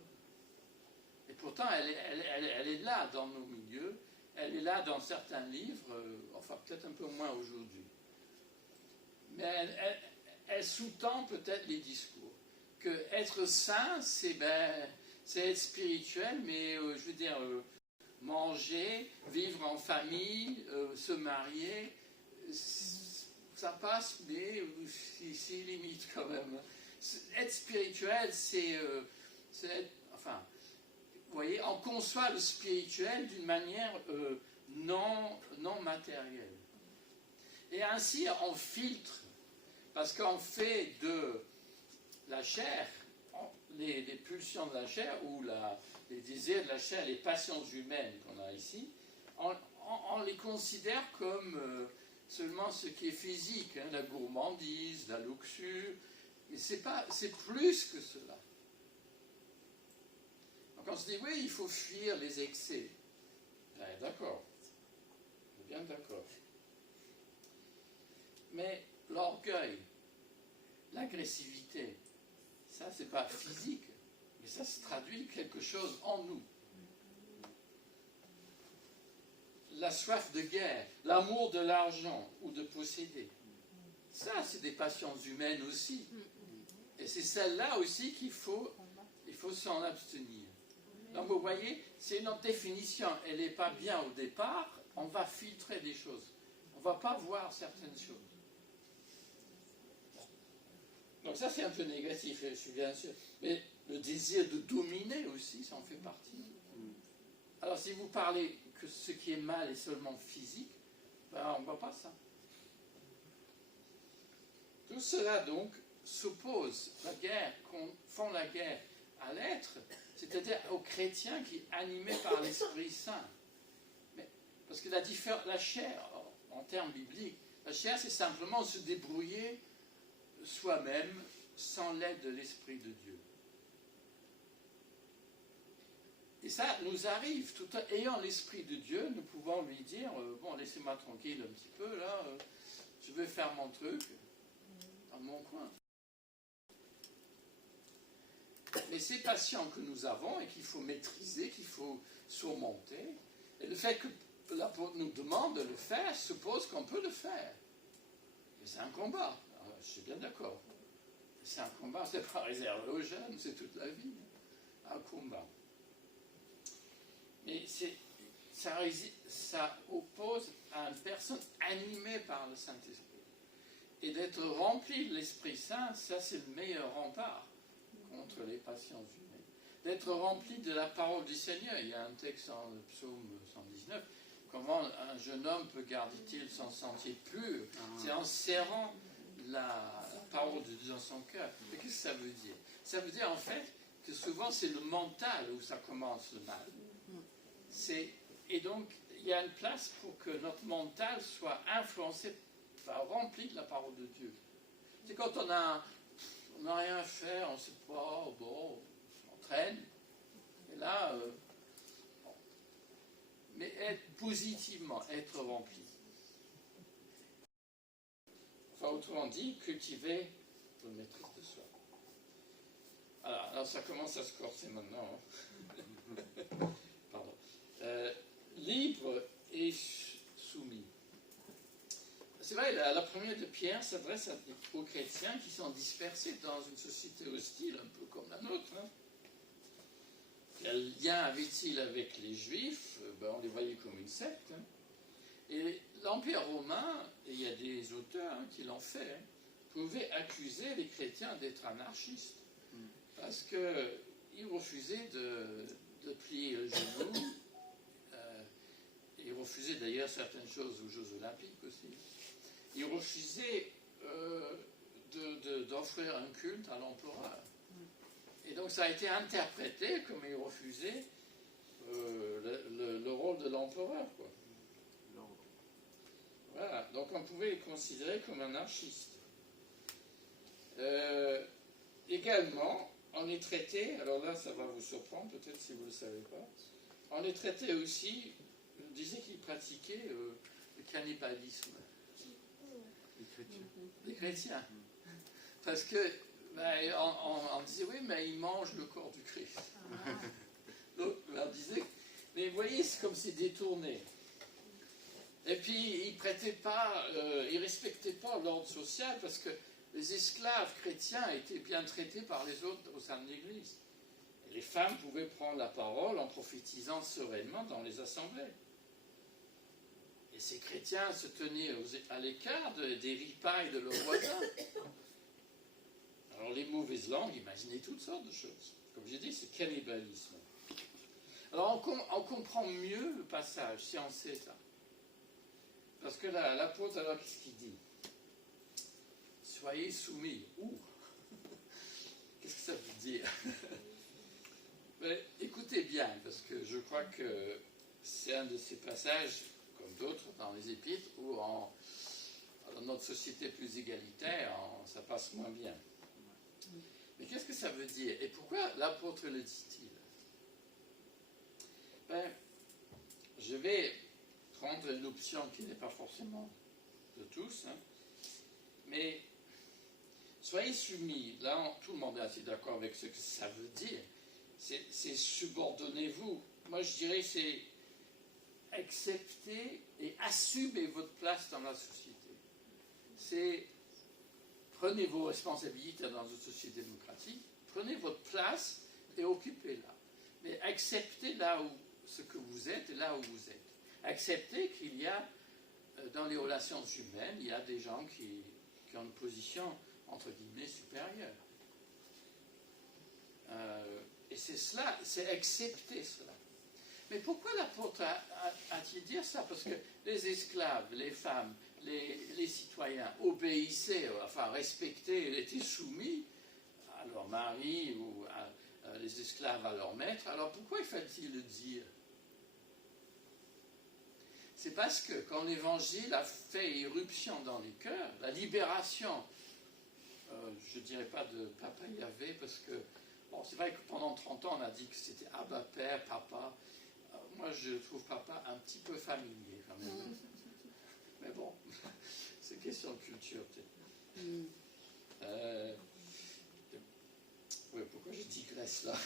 Et pourtant, elle est là dans nos milieux, elle est là dans certains livres, enfin peut-être un peu moins aujourd'hui. Mais elle sous-tend peut-être les discours. Que être saint, c'est être spirituel, mais je veux dire, manger, vivre en famille, se marier, ça passe, mais c'est limite quand même. Être spirituel, c'est être, enfin, vous voyez, on conçoit le spirituel d'une manière non matérielle. Et ainsi, on filtre, parce qu'on fait de la chair, les pulsions de la chair, ou les désirs de la chair, les passions humaines qu'on a ici, on les considère comme seulement ce qui est physique, hein, la gourmandise, la luxure, mais c'est plus que cela. Donc on se dit, oui, il faut fuir les excès. Ouais, d'accord, on est bien d'accord. Mais l'orgueil, l'agressivité, ça, c'est pas physique, mais ça se traduit quelque chose en nous. La soif de guerre, l'amour de l'argent ou de posséder, ça, c'est des passions humaines aussi. Et c'est celle-là aussi il faut s'en abstenir. Donc vous voyez, c'est notre définition, elle n'est pas bien au départ, on va filtrer des choses. On ne va pas voir certaines choses. Donc ça, c'est un peu négatif, je suis bien sûr. Mais le désir de dominer aussi, ça en fait partie. Alors si vous parlez que ce qui est mal est seulement physique, ben, on ne voit pas ça. Tout cela donc s'oppose, font la guerre à l'être, c'est-à-dire aux chrétiens qui sont animés par l'Esprit Saint. Mais, parce que la chair, en termes bibliques, la chair c'est simplement se débrouiller soi-même sans l'aide de l'Esprit de Dieu. Et ça nous arrive, tout ayant l'Esprit de Dieu, nous pouvons lui dire, bon, laissez-moi tranquille un petit peu, là, je vais faire mon truc dans mon coin. Mais ces passions que nous avons et qu'il faut maîtriser, qu'il faut surmonter, et le fait que l'apôtre nous demande de le faire suppose qu'on peut le faire. Mais c'est un combat, alors, je suis bien d'accord. C'est un combat, c'est pas réservé aux jeunes, c'est toute la vie. Un combat. Mais ça oppose à une personne animée par le Saint-Esprit. Et d'être rempli de l'Esprit Saint, ça c'est le meilleur rempart contre les passions humaines. D'être rempli de la parole du Seigneur. Il y a un texte dans le psaume 119. Comment un jeune homme peut garder-t-il son sentier pur? C'est en serrant la parole de Dieu dans son cœur. Mais qu'est-ce que ça veut dire? Ça veut dire en fait que souvent c'est le mental où ça commence le mal. Et donc il y a une place pour que notre mental soit influencé, rempli de la parole de Dieu. C'est quand on n'a rien à faire, on ne sait pas, bon, on traîne. Et là, mais être positivement, être rempli. Enfin, autrement dit, cultiver la maîtrise de soi. Alors ça commence à se corser maintenant. Hein. Pardon. Libre et soumis. C'est vrai, la première de Pierre s'adresse aux chrétiens qui sont dispersés dans une société hostile, un peu comme la nôtre. Hein. Quel lien avait-il avec les Juifs? On les voyait comme une secte. Hein. Et l'Empire romain, et il y a des auteurs qui l'ont fait, pouvaient accuser les chrétiens d'être anarchistes. Parce qu'ils refusaient de plier le genou. Ils refusaient d'ailleurs certaines choses aux Jeux Olympiques aussi. Ils refusaient d'offrir un culte à l'empereur. Et donc ça a été interprété comme ils refusaient le rôle de l'empereur, quoi. Voilà, donc on pouvait les considérer comme anarchistes. Également, on est traité, alors là ça va vous surprendre, peut-être si vous ne le savez pas, on est traité aussi, je disais qu'ils pratiquaient le cannibalisme. Les chrétiens. Parce que on disait, oui, mais ils mangent le corps du Christ. L'autre leur disait, mais vous voyez, c'est comme c'est détourné. Et puis, ils prêtaient pas, ils respectaient pas l'ordre social parce que les esclaves chrétiens étaient bien traités par les autres au sein de l'Église. Et les femmes pouvaient prendre la parole en prophétisant sereinement dans les assemblées. Et ces chrétiens se tenaient à l'écart des ripailles de leurs voisins. Alors les mauvaises langues imaginaient toutes sortes de choses. Comme j'ai dit, c'est cannibalisme. Alors on comprend mieux le passage si on sait ça. Parce que l'apôtre, alors qu'est-ce qu'il dit? Soyez soumis. Ouh. Qu'est-ce que ça veut dire? Mais écoutez bien, parce que je crois que c'est un de ces passages, comme d'autres dans les épîtres, où dans notre société plus égalitaire, ça passe moins bien. Mais qu'est-ce que ça veut dire? Et pourquoi l'apôtre le dit-il? Je vais prendre une option qui n'est pas forcément de tous, mais soyez soumis. Là, tout le monde est assez d'accord avec ce que ça veut dire. C'est subordonnez-vous. Moi, je dirais c'est accepter et assumer votre place dans la société. C'est prenez vos responsabilités dans une société démocratique, prenez votre place et occupez-la. Mais acceptez ce que vous êtes et là où vous êtes. Acceptez qu'il y a, dans les relations humaines, il y a des gens qui ont une position, entre guillemets, supérieure. Et c'est cela, c'est accepter cela. Mais pourquoi l'apôtre a-t-il dit ça? Parce que les esclaves, les femmes, les citoyens obéissaient, enfin respectaient, étaient soumis à leur mari ou les esclaves à leur maître. Alors pourquoi il fallait-il le dire? C'est parce que quand l'Évangile a fait irruption dans les cœurs, la libération je ne dirais pas de Papa Yahvé, parce que, bon, c'est vrai que pendant 30 ans, on a dit que c'était Abba, Père, Papa. Moi, je trouve Papa un petit peu familier, quand même. Mais bon, c'est question de culture, peut-être. Oui, pourquoi je digresse là?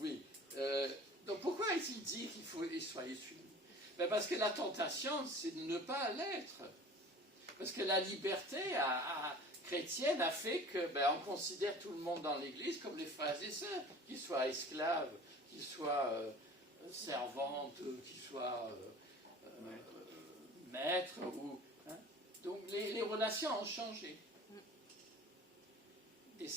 Oui. Donc, pourquoi est-il dit qu'il faut y soyez suivis? Ben parce que la tentation, c'est de ne pas l'être. Parce que la liberté chrétienne a fait que on considère tout le monde dans l'Église comme les frères et sœurs, qu'ils soient esclaves, qu'ils soient servantes, qu'ils soient maîtres. Donc les relations ont changé. Et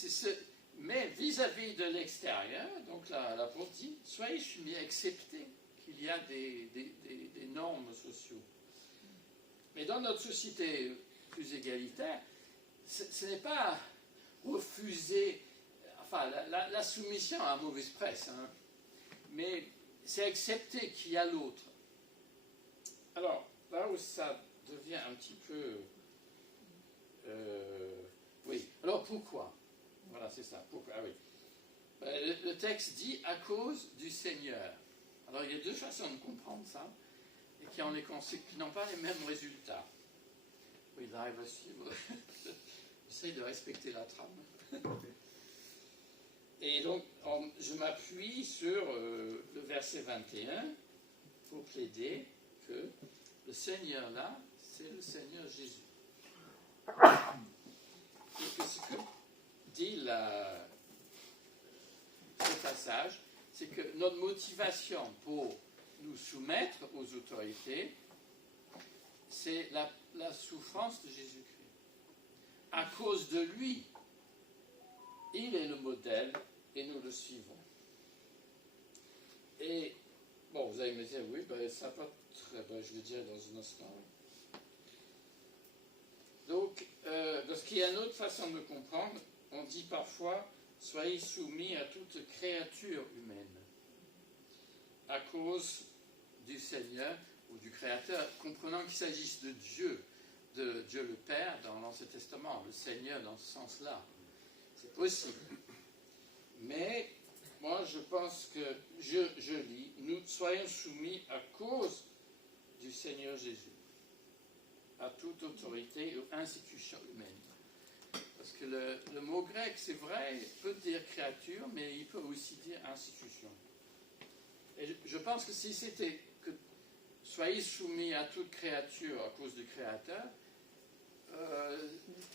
mais vis-à-vis de l'extérieur, donc l'apôtre dit, soyez soumis, acceptez qu'il y a des normes sociaux. Mais dans notre société plus égalitaire, ce n'est pas refuser, enfin la soumission a mauvaise presse, mais c'est accepter qu'il y a l'autre. Alors, là où ça devient un petit peu... oui, alors pourquoi? Voilà, c'est ça, pourquoi? Ah oui. Le texte dit « à cause du Seigneur ». Alors, il y a deux façons de comprendre ça, et qui n'ont pas les mêmes résultats. Oui, il arrive à suivre. J'essaie de respecter la trame. Et donc, je m'appuie sur le verset 21 pour plaider que le Seigneur là, c'est le Seigneur Jésus. Et que ce que dit ce passage, c'est que notre motivation pour nous soumettre aux autorités, c'est la souffrance de Jésus-Christ. À cause de lui, il est le modèle et nous le suivons. Et, bon, vous allez me dire, oui, ça n'a pas très... je le dirai dans un instant. Donc, parce qu'il y a une autre façon de comprendre, on dit parfois, soyez soumis à toute créature humaine, à cause du Seigneur ou du Créateur, comprenant qu'il s'agisse de Dieu le Père dans l'Ancien Testament, le Seigneur dans ce sens-là. C'est possible. Mais, moi, je pense que, je lis, nous soyons soumis à cause du Seigneur Jésus, à toute autorité ou institution humaine. Parce que le mot grec, c'est vrai, il peut dire créature, mais il peut aussi dire institution. Et je pense que si c'était que soyez soumis à toute créature à cause du Créateur,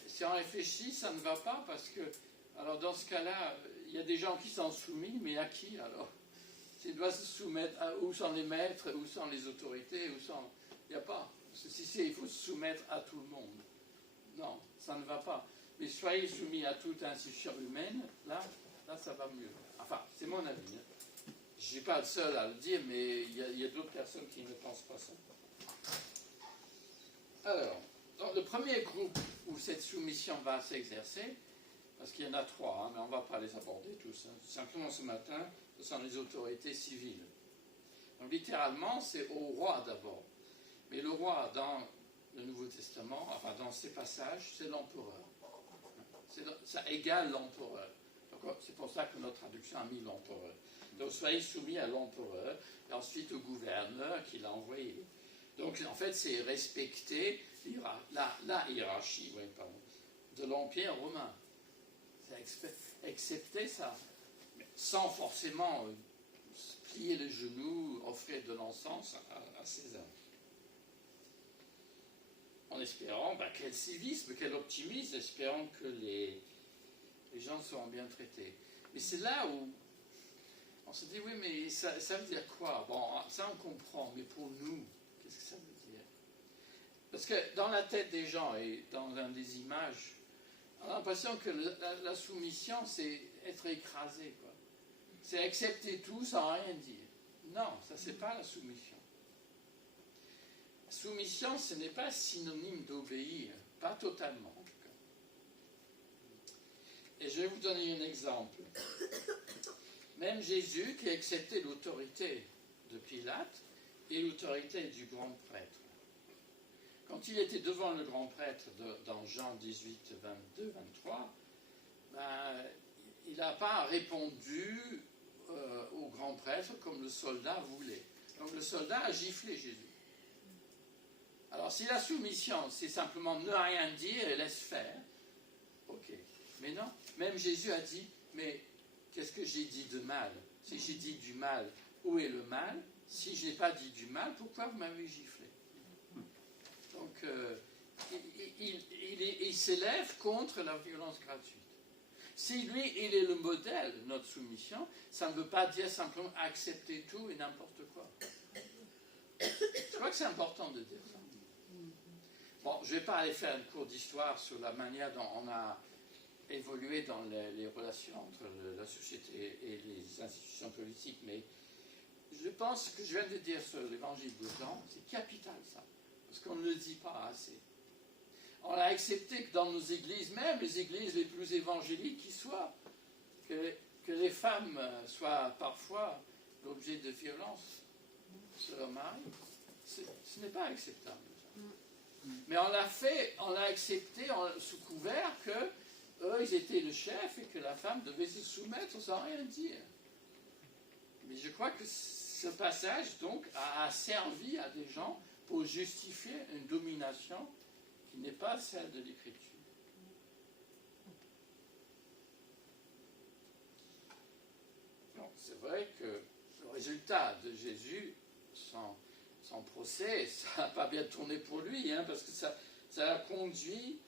si on réfléchit, ça ne va pas, parce que, alors dans ce cas-là, il y a des gens qui sont soumis, mais à qui alors? S'ils doivent se soumettre à où sont les maîtres, où sont les autorités, où sont... Il n'y a pas. Il faut se soumettre à tout le monde. Non, ça ne va pas. Mais soyez soumis à toute institution humaine, là ça va mieux. Enfin, c'est mon avis. Je ne suis pas le seul à le dire, mais il y a d'autres personnes qui ne pensent pas ça. Alors, dans le premier groupe où cette soumission va s'exercer, parce qu'il y en a trois, mais on ne va pas les aborder tous. Simplement ce matin, ce sont les autorités civiles. Donc littéralement, c'est au roi d'abord. Mais le roi, dans le Nouveau Testament, enfin dans ces passages, c'est l'empereur. Ça égale l'empereur. C'est pour ça que notre traduction a mis l'empereur. Donc soyez soumis à l'empereur, et ensuite au gouverneur qui l'a envoyé. Donc en fait, c'est respecter la hiérarchie de l'Empire romain. C'est accepter ça, sans forcément plier les genoux, offrir de l'encens à César. En espérant, quel civisme, quel optimisme, espérant que les gens seront bien traités. Mais c'est là où on se dit, oui, mais ça veut dire quoi? Bon, ça on comprend, mais pour nous, qu'est-ce que ça veut dire? Parce que dans la tête des gens et dans des images, on a l'impression que la soumission, c'est être écrasé, quoi. C'est accepter tout sans rien dire. Non, ça c'est pas la soumission. La soumission, ce n'est pas synonyme d'obéir, pas totalement en tout cas. Et je vais vous donner un exemple. Même Jésus qui a accepté l'autorité de Pilate et l'autorité du grand prêtre. Quand il était devant le grand prêtre dans Jean 18, 22, 23, ben, il n'a pas répondu au grand prêtre comme le soldat voulait. Donc le soldat a giflé Jésus. Alors si la soumission, c'est simplement ne rien dire et laisse faire, ok. Mais non, même Jésus a dit, mais qu'est-ce que j'ai dit de mal? Si j'ai dit du mal, où est le mal? Si je n'ai pas dit du mal, pourquoi vous m'avez giflé? Donc il s'élève contre la violence gratuite. Si lui, il est le modèle de notre soumission, ça ne veut pas dire simplement accepter tout et n'importe quoi. Je crois que c'est important de dire ça. Bon, je ne vais pas aller faire un cours d'histoire sur la manière dont on a évolué dans les relations entre la société et les institutions politiques, mais je pense que je viens de dire sur l'évangile de Jean, c'est capital ça, parce qu'on ne le dit pas assez. On a accepté que dans nos églises, même les églises les plus évangéliques qui soient, que les femmes soient parfois l'objet de violences sur leur mari. Ce n'est pas acceptable. Ça. Mais on l'a accepté sous couvert que eux, ils étaient le chef et que la femme devait se soumettre sans rien dire. Mais je crois que ce passage, donc, a servi à des gens pour justifier une domination qui n'est pas celle de l'Écriture. Donc, c'est vrai que le résultat de Jésus, son procès, ça n'a pas bien tourné pour lui, hein, parce que ça a conduit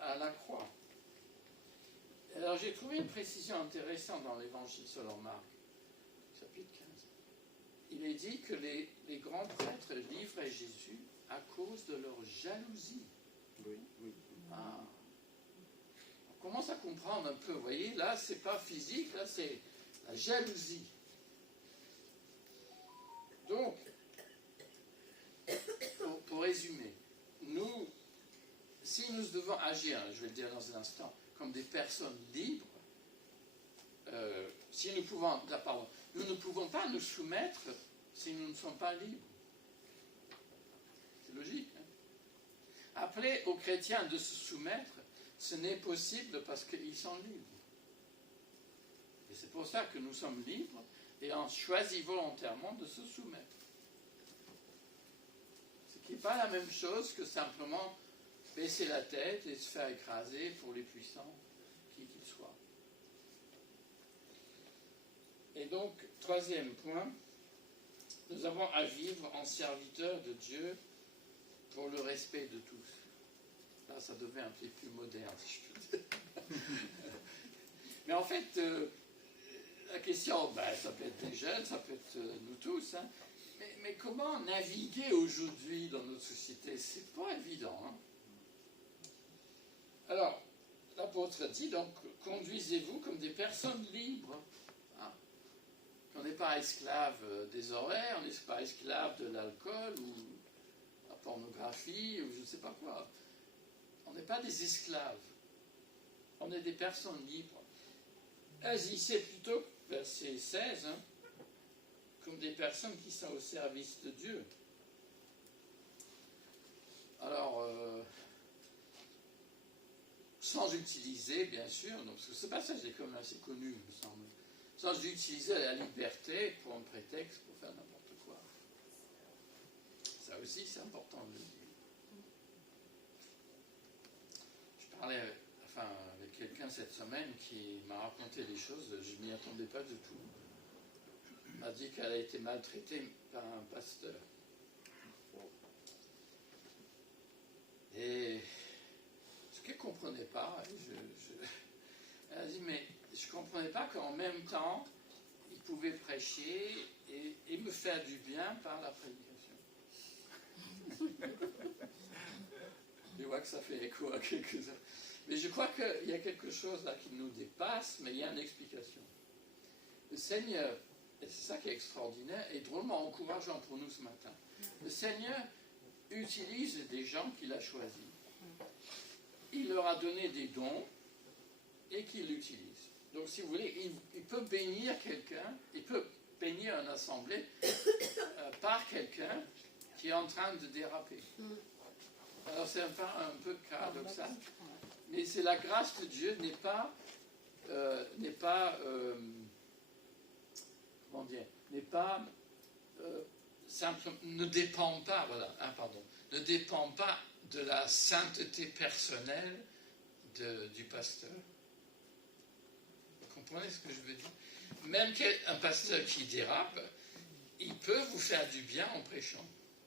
à la croix. Alors, j'ai trouvé une précision intéressante dans l'Évangile selon Marc, chapitre 15. Il est dit que les grands prêtres livraient Jésus à cause de leur jalousie. Oui. Ah. On commence à comprendre un peu, vous voyez, là c'est pas physique, là c'est la jalousie. Donc, pour résumer, si nous devons agir, je vais le dire dans un instant, comme des personnes libres, si nous ne pouvons pas nous soumettre si nous ne sommes pas libres. C'est logique. Hein? Appeler aux chrétiens de se soumettre, ce n'est possible parce qu'ils sont libres. Et c'est pour ça que nous sommes libres et on choisit volontairement de se soumettre. Ce qui n'est pas la même chose que simplement baisser la tête et se faire écraser pour les puissants, qui qu'ils soient. Et donc, troisième point, nous avons à vivre en serviteurs de Dieu pour le respect de tous. Là, ça devient un peu plus moderne, si je peux dire. Mais en fait, la question, ça peut être des jeunes, ça peut être nous tous, hein. Mais comment naviguer aujourd'hui dans notre société? C'est pas évident. Hein. Alors, l'apôtre dit donc, conduisez-vous comme des personnes libres. Hein. On n'est pas esclave des horaires, on n'est pas esclave de l'alcool ou la pornographie ou je ne sais pas quoi. On n'est pas des esclaves. On est des personnes libres. Agissez plutôt, verset 16, hein, comme des personnes qui sont au service de Dieu. Alors, sans utiliser, bien sûr, non, parce que ce passage est quand même assez connu, il me semble, sans utiliser la liberté pour un prétexte pour faire n'importe quoi. Ça aussi, c'est important de le dire. Je parlais avec quelqu'un cette semaine qui m'a raconté des choses, je ne m'y attendais pas du tout. Elle m'a dit qu'elle a été maltraitée par un pasteur. Et ce qu'elle ne comprenait pas, elle a dit, mais je ne comprenais pas qu'en même temps, il pouvait prêcher et me faire du bien par la prédication. Je vois que ça fait écho à quelques-uns. Mais je crois qu'il y a quelque chose là qui nous dépasse, mais il y a une explication. Le Seigneur, et c'est ça qui est extraordinaire et drôlement encourageant pour nous ce matin, le Seigneur utilise des gens qu'il a choisis. Il leur a donné des dons et qu'il l'utilise. Donc si vous voulez, il peut bénir quelqu'un, il peut bénir une assemblée par quelqu'un qui est en train de déraper. Alors c'est un peu paradoxal, mais c'est la grâce de Dieu n'est pas comment dire, ne dépend pas, voilà, ne dépend pas de la sainteté personnelle du pasteur. Vous comprenez ce que je veux dire? Même qu'un pasteur qui dérape, il peut vous faire du bien en prêchant,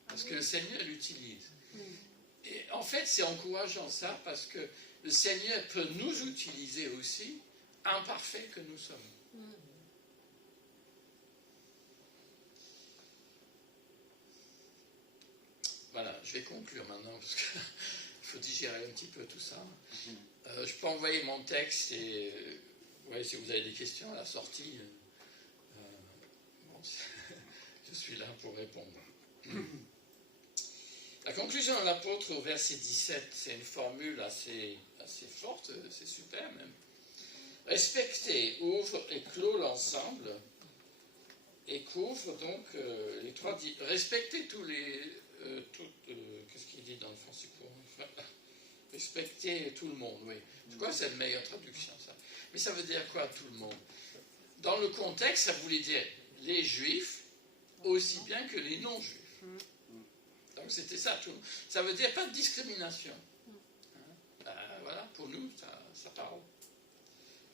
parce que le Seigneur l'utilise. Et en fait, c'est encourageant ça, parce que le Seigneur peut nous utiliser aussi, imparfaits que nous sommes. Voilà, je vais conclure maintenant, parce qu'il faut digérer un petit peu tout ça. Je peux envoyer mon texte, et si vous avez des questions à la sortie, je suis là pour répondre. La conclusion de l'apôtre au verset 17, c'est une formule assez forte, c'est super même. Respectez, ouvre et clôt l'ensemble, et couvre donc les trois... Respectez tous les... qu'est-ce qu'il dit dans le français courant? Respectez tout le monde, oui. Je crois que c'est la meilleure traduction, ça. Mais ça veut dire quoi, tout le monde? Dans le contexte, ça voulait dire les juifs aussi bien que les non-juifs. Donc c'était ça, tout. Ça veut dire pas de discrimination. Voilà, pour nous, ça parle.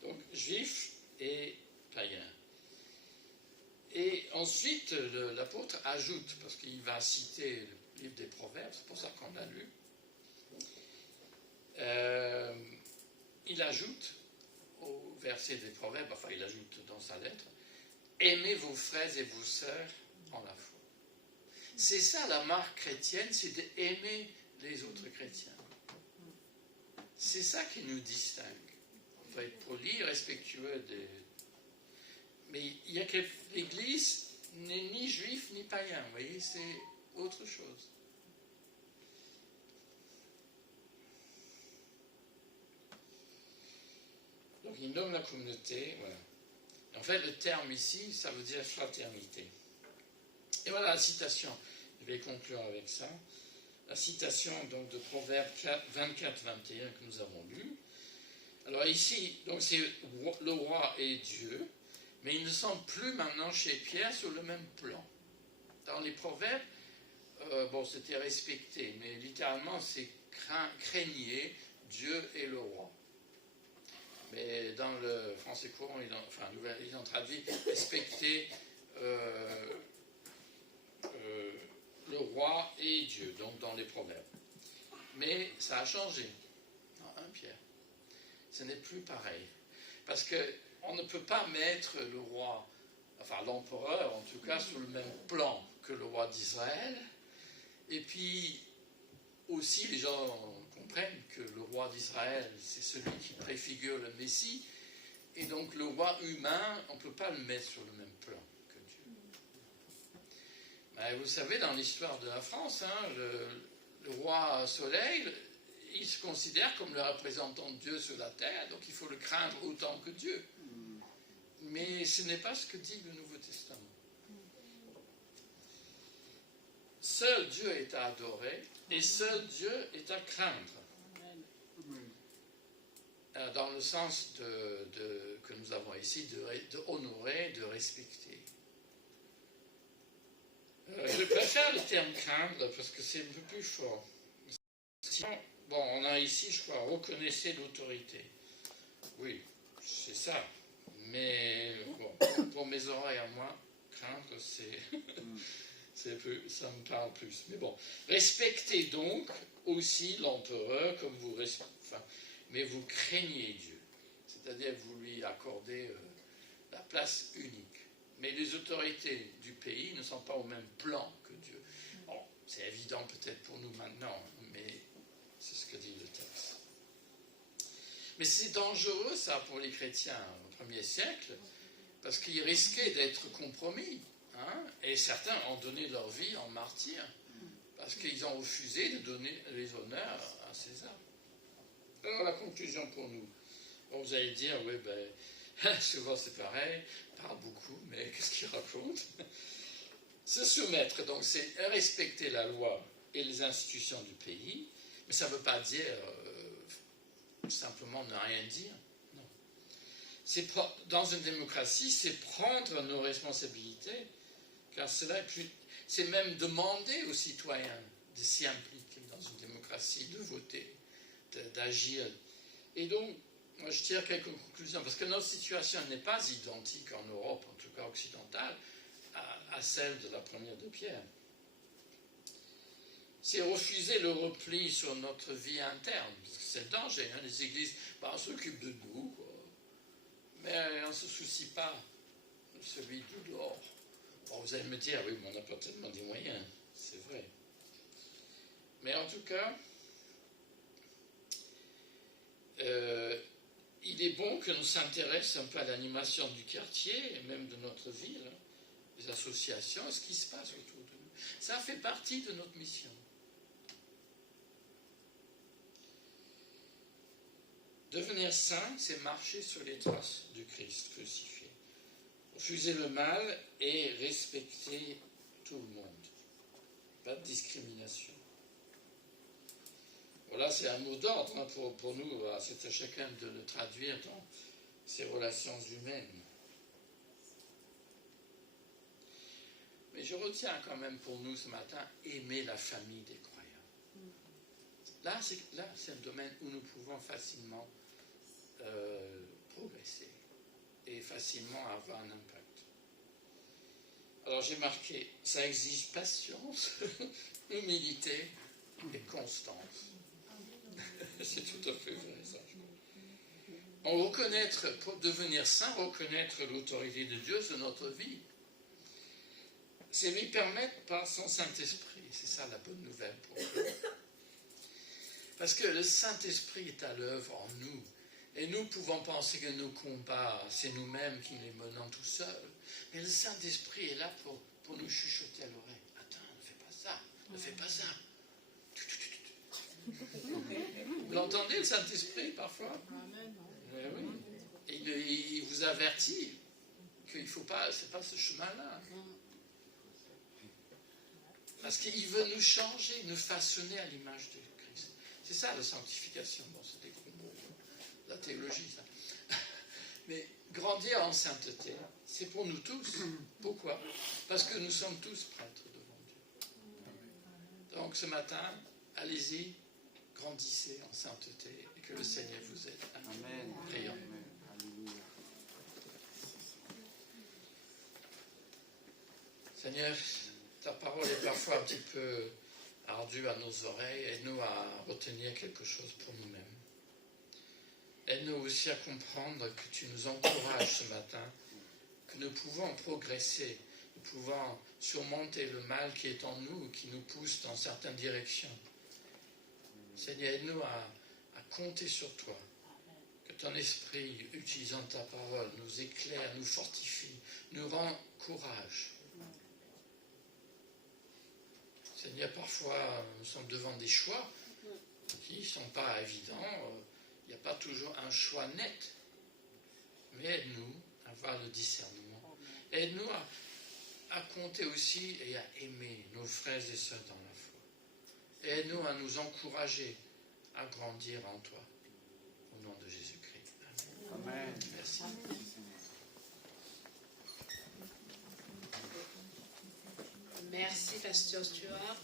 Donc, juifs et païens. Et ensuite, l'apôtre ajoute, parce qu'il va citer le livre des Proverbes, c'est pour ça qu'on l'a lu, il ajoute au verset des Proverbes, enfin il ajoute dans sa lettre, aimez vos frères et vos sœurs en la foi. C'est ça la marque chrétienne, c'est d'aimer les autres chrétiens. C'est ça qui nous distingue. On va être poli, respectueux Mais il y a que l'Église n'est ni juif ni païen, vous voyez, c'est autre chose. Donc il nomme la communauté, voilà. En fait, le terme ici, ça veut dire fraternité. Et voilà la citation, je vais conclure avec ça. La citation donc, de Proverbes 24-21 que nous avons lu. Alors ici, donc c'est le roi et Dieu, mais ils ne sont plus maintenant chez Pierre sur le même plan. Dans les Proverbes, c'était respecté, mais littéralement c'est craignez Dieu et le roi. Mais dans le français courant, ils ont traduit respecter le roi et Dieu, donc dans les Proverbes. Mais ça a changé dans 1 Pierre. Ce n'est plus pareil. Parce qu'on ne peut pas mettre le roi, enfin l'empereur en tout cas, sur le même plan que le roi d'Israël. Et puis aussi les gens comprennent que le roi d'Israël, c'est celui qui préfigure le Messie. Et donc le roi humain, on ne peut pas le mettre sur le même plan que Dieu. Vous savez, dans l'histoire de la France, le roi Soleil, il se considère comme le représentant de Dieu sur la terre, donc il faut le craindre autant que Dieu. Mais ce n'est pas ce que dit le Nouveau Testament. Seul Dieu est à adorer et seul Dieu est à craindre. Dans le sens que nous avons ici, de honorer, de respecter. Je préfère le terme craindre parce que c'est un peu plus fort. Bon, on a ici, je crois, reconnaissez l'autorité. Oui, c'est ça. Mais bon, pour mes oreilles à moi, craindre, ça me parle plus. Mais bon, respectez donc aussi l'empereur comme vous mais vous craignez Dieu. C'est-à-dire que vous lui accordez la place unique. Mais les autorités du pays ne sont pas au même plan que Dieu. Bon, c'est évident peut-être pour nous maintenant, mais c'est ce que dit le texte. Mais c'est dangereux ça pour les chrétiens au 1er siècle, parce qu'ils risquaient d'être compromis. Et certains ont donné leur vie en martyrs, parce qu'ils ont refusé de donner les honneurs à César. Alors la conclusion pour nous. Bon, vous allez dire, oui, souvent c'est pareil, il parle beaucoup, mais qu'est-ce qu'il raconte? Se soumettre, donc c'est respecter la loi et les institutions du pays, Mais ça ne veut pas dire simplement ne rien dire. Non. Dans une démocratie, c'est prendre nos responsabilités, car c'est même demander aux citoyens de s'y impliquer dans une démocratie, de voter, d'agir. Et donc, moi je tire quelques conclusions, parce que notre situation n'est pas identique en Europe, en tout cas occidentale, à celle de la première de Pierre. C'est refuser le repli sur notre vie interne, parce que c'est le danger. Hein, les églises, on s'occupe de nous, quoi. Mais on ne se soucie pas de celui de dehors. Bon, vous allez me dire, oui, mais on n'a pas tellement des moyens, c'est vrai. Mais en tout cas, il est bon que nous s'intéressions un peu à l'animation du quartier, et même de notre ville, hein, les associations, et ce qui se passe autour de nous. Ça fait partie de notre mission. Devenir saint, c'est marcher sur les traces du Christ crucifié. Refuser le mal et respecter tout le monde. Pas de discrimination. Voilà, c'est un mot d'ordre hein, pour nous. C'est à chacun de le traduire dans ses relations humaines. Mais je retiens quand même pour nous ce matin, aimer la famille des croyants. Là, c'est un domaine où nous pouvons facilement progresser et facilement avoir un impact. Alors j'ai marqué, ça exige patience, humilité et constance. C'est tout à fait vrai, ça. Pour devenir saint, reconnaître l'autorité de Dieu sur notre vie. C'est lui permettre par son Saint-Esprit. C'est ça la bonne nouvelle pour nous. Parce que le Saint-Esprit est à l'œuvre en nous. Et nous pouvons penser que nos combats, c'est nous-mêmes qui les menons tout seuls. Mais le Saint-Esprit est là pour nous chuchoter à l'oreille. Attends, ne fais pas ça, ne fais pas ça. Vous l'entendez, le Saint-Esprit, parfois? Oui. Il vous avertit qu'il ne faut pas, c'est pas ce chemin-là. Parce qu'il veut nous changer, nous façonner à l'image de Christ. C'est ça la sanctification. Bon, c'est des gros mots, la théologie, ça. Mais grandir en sainteté, c'est pour nous tous. Pourquoi? Parce que nous sommes tous prêtres devant Dieu. Donc ce matin, allez-y, grandissez en sainteté et que le Seigneur vous aide. Amen. Prions. Seigneur, ta parole est parfois un petit peu ardue à nos oreilles. Aide-nous à retenir quelque chose pour nous-mêmes. Aide-nous aussi à comprendre que tu nous encourages ce matin, que nous pouvons progresser, nous pouvons surmonter le mal qui est en nous, qui nous pousse dans certaines directions. Seigneur, aide-nous à compter sur toi, que ton esprit, utilisant ta parole, nous éclaire, nous fortifie, nous rend courage. Seigneur, parfois nous sommes devant des choix qui ne sont pas évidents, il n'y a pas toujours un choix net, mais aide-nous à avoir le discernement. Aide-nous à compter aussi et à aimer nos frères et sœurs dans la foi. Aide-nous à nous encourager à grandir en toi. Au nom de Jésus-Christ. Amen. Amen. Merci. Merci, Pasteur Stuart.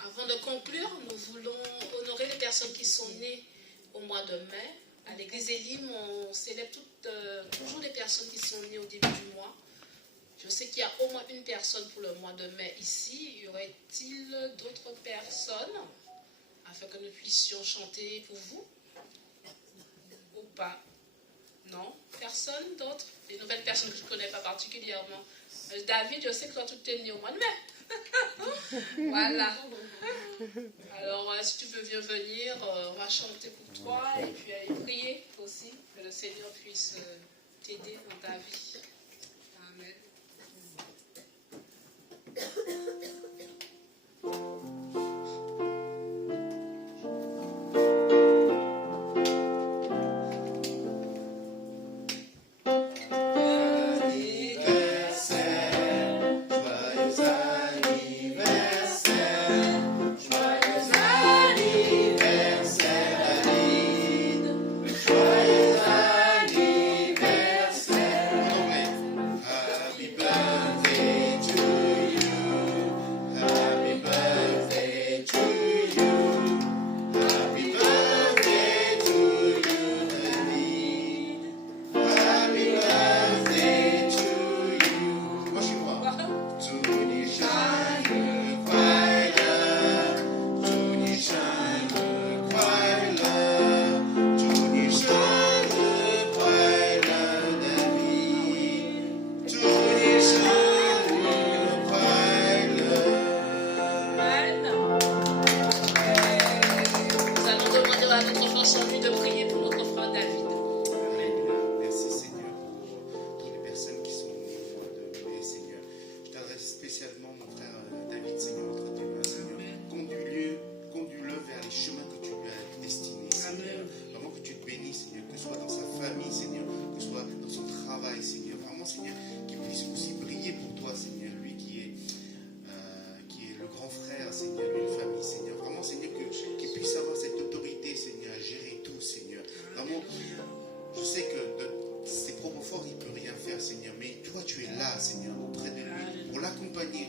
Avant de conclure, nous voulons honorer les personnes qui sont nées au mois de mai. À l'église Elim, on célèbre toujours les personnes qui sont nées au début du mois. Je sais qu'il y a au moins une personne pour le mois de mai ici. Y aurait-il d'autres personnes afin que nous puissions chanter pour vous? Ou pas? Non? Personne d'autre? Des nouvelles personnes que je ne connais pas particulièrement. David, je sais que toi, tu es né au mois de mai. Voilà. Alors, si tu veux bien venir, on va chanter pour toi et puis aller prier aussi, que le Seigneur puisse t'aider dans ta vie. Amen. Joyeux anniversaire, l'accompagner,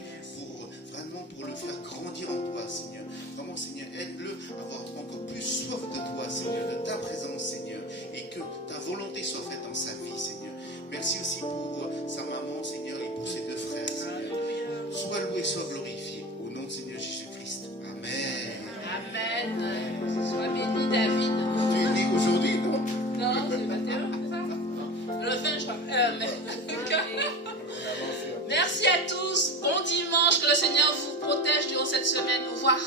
pour le faire grandir en toi, Seigneur. Vraiment, Seigneur, aide-le à avoir encore plus soif de toi, Seigneur, de ta présence, Seigneur, et que ta volonté soit faite dans sa vie, Seigneur. Merci aussi pour sa maman, Seigneur, et pour ses deux frères, Seigneur. Sois loué, sois glorifié, au nom de Seigneur Jésus-Christ. Amen. Amen. Sois béni, David. Tu es né aujourd'hui, non? Non, c'est pas terrible, c'est ça? Le 20, je crois. Merci à tous. Bon dimanche. Que le Seigneur vous protège durant cette semaine. Au revoir.